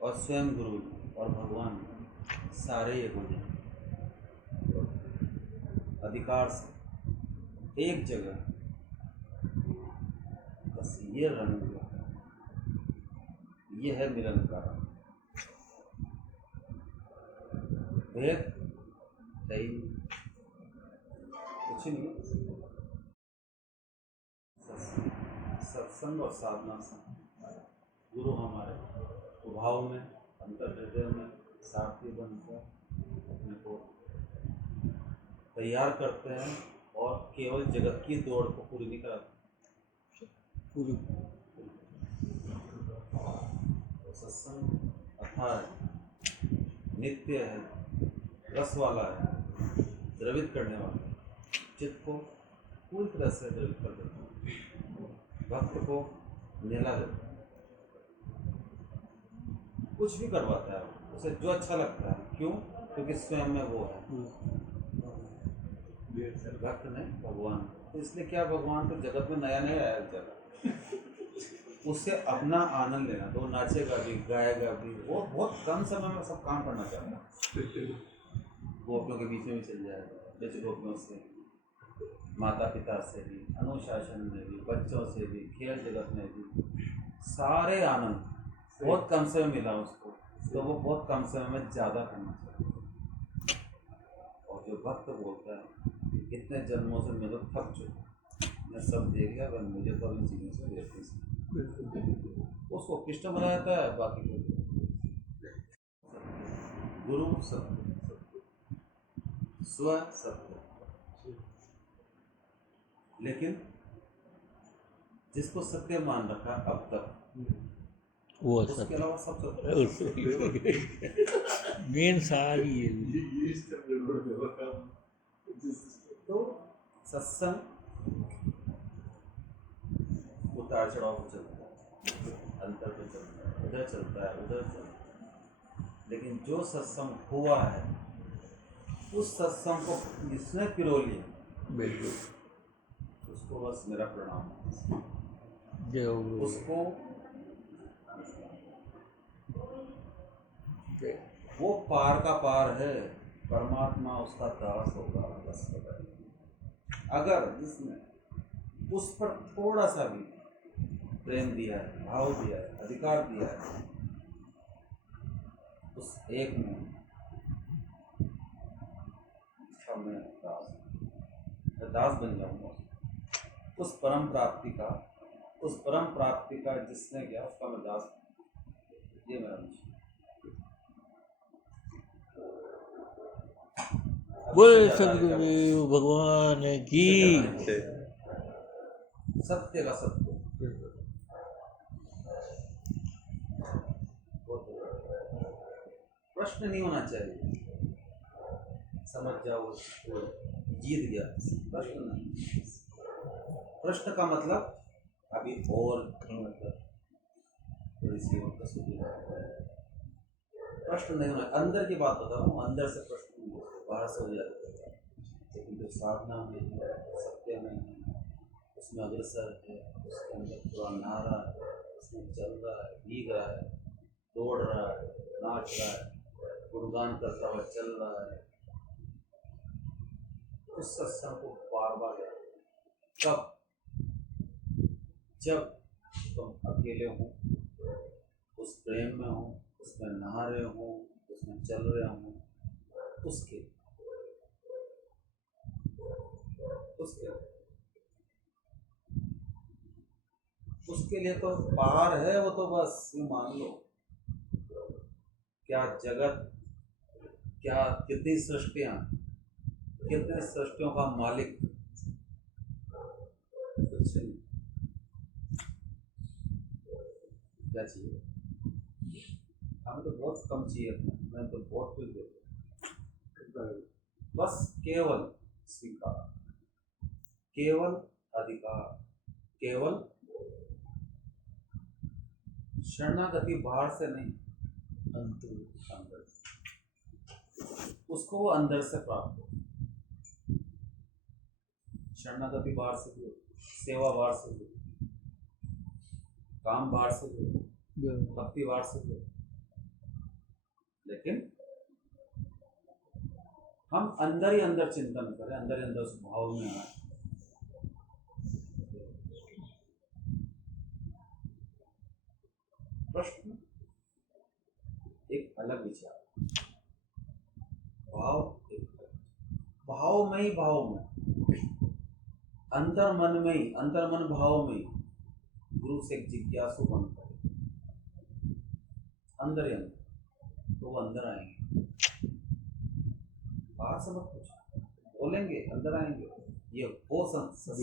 और स्वयं गुरु और भगवान सारे एक हो जाए अधिकार से एक जगह, बस ये रंग, ये है निरंकार। भेद सही कुछ नहीं, सत्संग और साधना संग। गुरु हमारे स्वभाव में, अंतर हृदय में सारथी बनकर अपने को तैयार करते हैं और केवल जगत की दौड़ को पूरी नहीं कराते। पूरी सत्संग अथाह है, नित्य है, रस वाला है, द्रवित करने वाला है, चित्त को पूरी तरह से द्रवित कर देता है, भक्त को नहला देता है, कुछ भी करवाता है उसे जो अच्छा लगता है। क्यों? क्योंकि स्वयं में वो है, भक्त नहीं भगवान। तो इसलिए क्या, भगवान तो जगत में नया नया आया जगह, उससे अपना आनंद लेना। तो नाचेगा भी, गाएगा भी, वो बहुत कम समय में सब काम करना चाहता है। गोपियों के बीच में भी चल जाएगा, बीच गोपियों से, माता पिता से भी, अनुशासन में भी, बच्चों से भी, खेल जगत में भी, सारे आनंद बहुत कम समय मिला उसको, तो वो बहुत कम समय में ज़्यादा करना चाहता है। और जो भक्त बोलता है कितने जन्मों से मैं तो थक चुका, मैं सब देख लिया, पर मुझे तो इन चीज़ों से बेहतर, उसको कृष्ण बनाता है, बाकी को गुरु सत्य, स्व सत्य। लेकिन जिसको सत्य मान रखा अब तक, वो उसके सत्य अलावा सब सत्य। मेन सारी है। तो सत्संग उतार चढ़ाव पे चलता है, अंतर पे चलता है, उधर चलता है, उधर चलता है। लेकिन जो सत्संग हुआ है, उस सत्संग को जिसने पिरो लिया, बिल्कुल उसको बस मेरा प्रणाम है। जय हो गुरु। उसको वो पार का पार है, परमात्मा उसका दास होगा, बस होगा। अगर जिसने उस पर थोड़ा सा भी प्रेम दिया है, भाव दिया है, अधिकार दिया है, उस एक में इसका मैं दास बन जाऊंगा। उस परम प्राप्ति का, उस परम प्राप्ति का जिसने किया, उसका मैं दास, ये मेरा मिशन। बोल सदगुरु भगवान की। सत्य का सत्य, प्रश्न नहीं होना चाहिए, समझ जाओ जीत गया, प्रश्न नहीं। प्रश्न का मतलब अभी और थोड़ी सी और कसौटी है। प्रश्न नहीं होना, अंदर की बात बता रहा हूँ, अंदर से प्रश्न नहीं होते, बाहर से हो जाते हैं। लेकिन जो साधना में है, सत्य में है, उसमें अग्रसर है, उसके अंदर पूरा नारा है, उसमें चल रहा है, भीग रहा है, दौड़ रहा है, नाच रहा है, गुणगान करता हुआ चल रहा है, उस सत्संग को बार बार याद कब, जब तुम अकेले हो, उस प्रेम में हो, उसमें नहा रहे हो, उसमें चल रहे हो, उसके उसके लिए तो पार है, वो तो बस ये मान लो। क्या जगत, क्या कितनी सृष्टियां, कितने सृष्टियों का मालिक, कुछ नहीं। क्या चाहिए? हमें तो बहुत कम चाहिए था, मैं तो बहुत कुछ देता, बस केवल स्वीकार, केवल अधिकार, केवल शरणागति बाहर से नहीं, अंदर से। उसको वो अंदर से प्राप्त हो। शरणागति बाहर से भी हो, सेवा बाहर से भी हो, काम बाहर से भी हो, भक्ति बाहर से भी हो, लेकिन हम अंदर ही अंदर चिंतन करें, अंदर ही अंदर उस भाव में आए। प्रश्न एक अलग विचार, भाव एक भाव में ही, भाव में, अंतर मन में ही, अंतर मन भाव में ही, गुरु से एक जिज्ञासु बनता है अंदर ही अंदर, तो वो अंदर आएंगे, बाहर से मत कुछ बोलेंगे, अंदर आएंगे। ये वो सत्संग,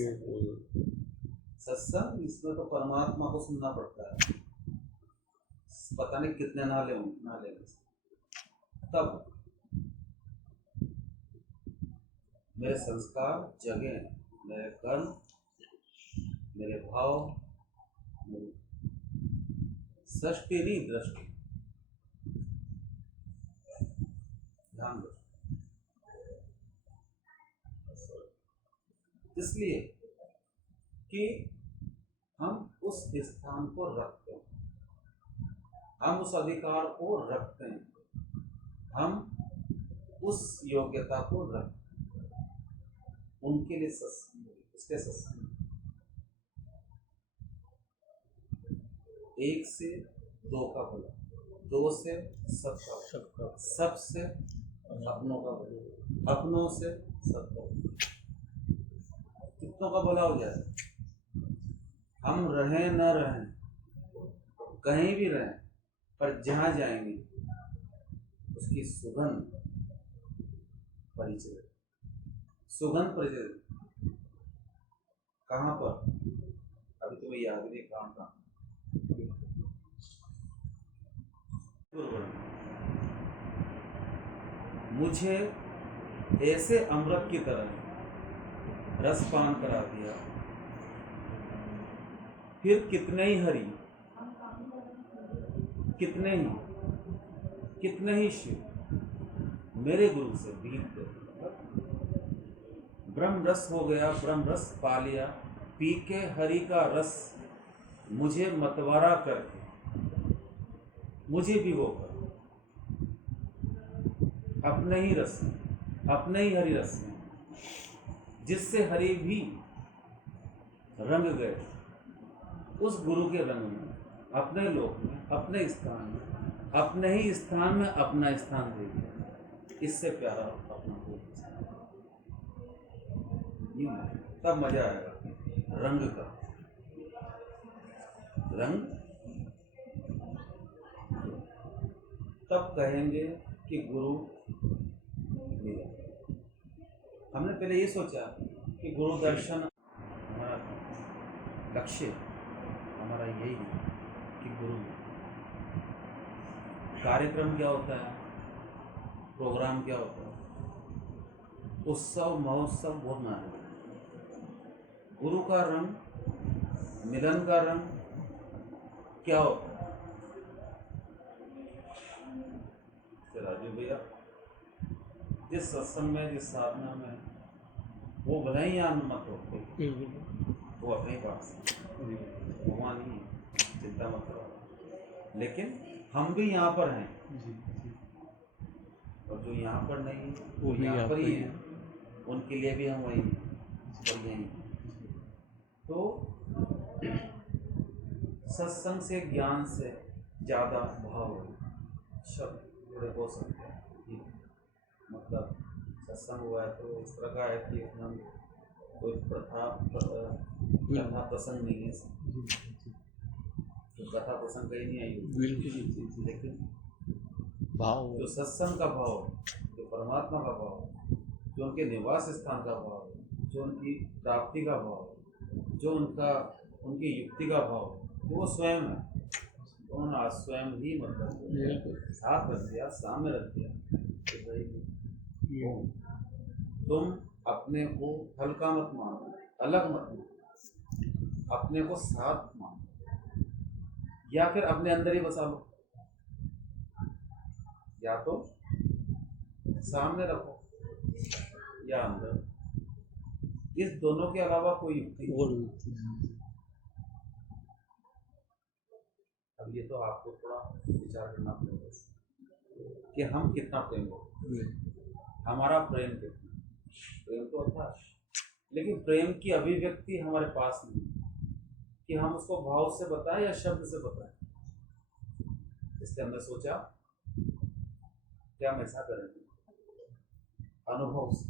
सत्संग इसमें तो परमात्मा को सुनना पड़ता है, पता नहीं कितने नाले तब मेरे संस्कार जगे, मेरे कर्म, मेरे भाव, मेरी सृष्टि नहीं दृष्टि, ध्यान दो। इसलिए कि हम उस स्थान को रखते हैं, हम उस अधिकार को रखते हैं, हम उस योग्यता को रखते हैं, उनके लिए सत्संग, उसके सत्संग। एक से दो का भला, दो से सबका, सब से अपनों का भला, अपनों से सबका, कितनों का भला हो जाए। हम रहें न रहें, कहीं भी रहें, पर जहाँ जाएंगे उसकी सुगंध परिचय, सुगंध परिचय कहाँ पर, अभी तुम्हें याद नहीं कहाँ। मुझे ऐसे अमृत की तरह रसपान करा दिया, फिर कितने ही हरि, कितने ही शिव मेरे गुरु से बीत गए। ब्रह्म रस हो गया, ब्रह्म रस पा लिया, पी के हरि का रस मुझे मतवारा करके मुझे भी वो कर अपने ही रस में, अपने ही हरि रस में, जिससे हरि भी रंग गए उस गुरु के रंग में, अपने लोक में, अपने स्थान में, अपने ही स्थान में अपना स्थान दे दिया। इससे प्यारा अपना कोई तब मजा आएगा रंग का, रंग तब कहेंगे कि गुरु मिला। हमने पहले ये सोचा कि गुरु दर्शन हमारा लक्ष्य, हमारा यही है कि गुरु मिले। कार्यक्रम क्या होता है, प्रोग्राम क्या होता है, उत्सव महोत्सव बहुत ना है। गुरु का रंग, मिलन का रंग क्या होता है। राजू भैया जिस सत्संग में, जिस साधना में, वो भले ही यहाँ मत हो, वो अपने पास वहाँ नहीं है, चिंता मत करो। लेकिन हम भी यहाँ पर हैं, और जो यहाँ पर नहीं है वो यहाँ पर ही है, उनके लिए भी हम वही हैं और यही। तो सत्संग से, ज्ञान से ज़्यादा भाव शब्द जुड़े हो सकते हैं। मतलब सत्संग हुआ है तो इस तरह का है कि हम कोई कथा प्रसंग नहीं है, तो कथा प्रसंग कहीं नहीं आई, लेकिन भाव, जो सत्संग का भाव, जो परमात्मा का भाव, जो उनके निवास स्थान का भाव, जो उनकी प्राप्ति का भाव, जो उनकी युक्ति का भाव, वो स्वयं है। उन्होंने आज स्वयं ही मतलब साथ रख दिया, सामने रख दिया कि भाई तुम अपने को हल्का मत मानो, अलग मत मानो, अपने को साथ मानो, या फिर अपने अंदर ही बसा लो, या तो सामने रखो या अंदर। इस दोनों के अलावा कोई युक्ति नहीं। अब ये तो आपको थोड़ा विचार करना पड़ेगा कि हम कितना प्रेम हो, हमारा प्रेम कितना। प्रेम तो अच्छा, लेकिन प्रेम की अभिव्यक्ति हमारे पास नहीं कि हम उसको भाव से बताएं या शब्द से बताएं। इसलिए हमने सोचा कि हम ऐसा करेंगे, अनुभव से,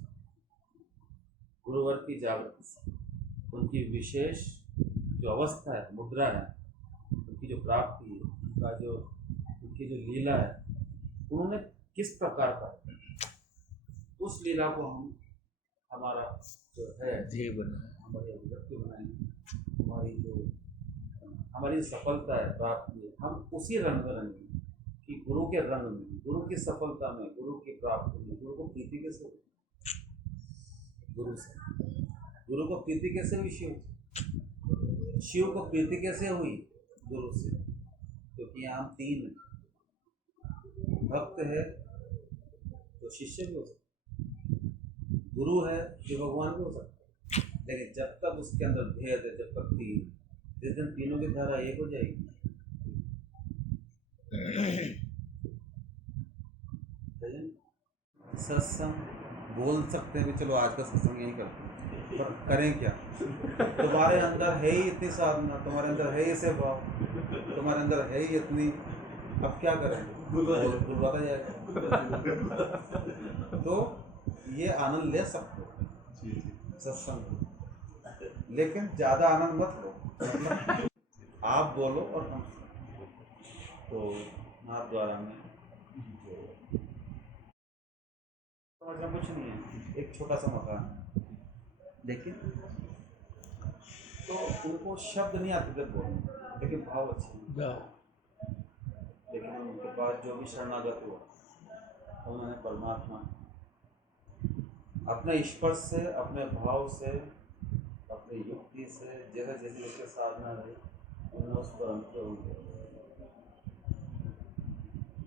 गुरुवर की जागृति से, उनकी विशेष जो अवस्था है, मुद्रा है, उनकी जो प्राप्ति है, उनका जो उनकी जो लीला है, उन्होंने किस प्रकार का, उस लीला को हम हमारा जो है ध्येय बना। हमारी अभिव्यक्ति बनाएंगे, हमारी जो सफलता है, प्राप्ति है, हम उसी रंग में रहेंगे कि गुरु के रंग में, गुरु की सफलता में, गुरु की प्राप्ति में, गुरु को प्रीति कैसे हुई, गुरु से गुरु को प्रीति कैसे हुई, शिव को प्रीति कैसे हुई, गुरु से। क्योंकि यहाँ हम तीन हैं, भक्त है तो शिष्य भी हो सकता, गुरु है जो भगवान भी हो सकता है, लेकिन जब तक उसके अंदर भेद है, जब तक तीन, जिस दिन तीनों की धारा एक हो जाएगी, सत्संग बोल सकते हैं कि चलो आज का सत्संग यही करते हैं, पर करें क्या? तुम्हारे अंदर है ही इतनी साधना, तुम्हारे अंदर है ही ऐसे भाव, तुम्हारे अंदर है ही इतनी, अब क्या करेंगे? बुलवाता जाएगा। तो ये आनंद ले सकते हो सत्संग, लेकिन ज्यादा आनंद मत लो, मतलब आप बोलो और हम सुनो। तो महाद्वारा में समझना कुछ नहीं है, एक छोटा सा मकान है, लेकिन तो उनको शब्द नहीं आते थे बोलने, लेकिन भाव अच्छे हैं। लेकिन उनके पास जो भी शरणागत हुआ, उन्होंने परमात्मा अपने स्पर्श से, अपने भाव से, अपनी युक्ति से, जैसे जैसे उसके साधना रही, उन्होंने उस पर अंतर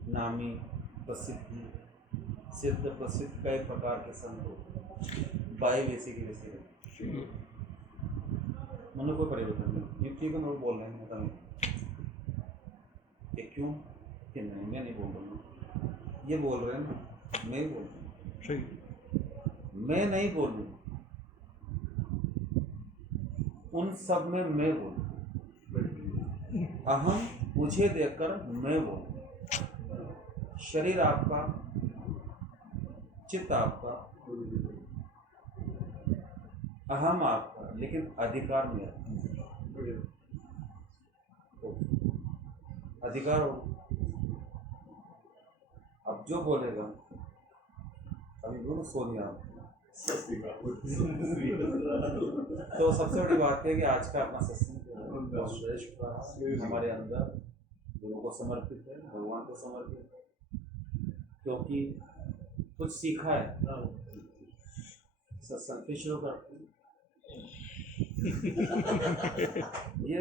नामी प्रसिद्धि सिद्ध प्रसिद्ध कई प्रकार के संत हो, बाई वैसे की वैसे रहे, मन कोई परिवर्तन नहीं। युक्ति को लोग बोल रहे हैं, पता नहीं ये क्यों कि नहीं, मैं नहीं बोल रहा हूँ, ये बोल रहे हैं ना, मैं ही बोल रहा हूँ, मैं नहीं बोल रहा हूँ, उन सब में मैं बोलूँ, अहम मुझे देखकर मैं बोलूँ, शरीर आपका, चित्त आपका, अहम आपका, लेकिन अधिकार मेरा, तो अधिकार हो। अब जो बोलेगा, अभी बोलो सोनिया, तो सबसे बड़ी बात है कि आज का अपना सत्संग हमारे अंदर गुरु को समर्पित है, भगवान को समर्पित है, क्योंकि कुछ सीखा है, सत्संग फिर शुरू करते हैं। ये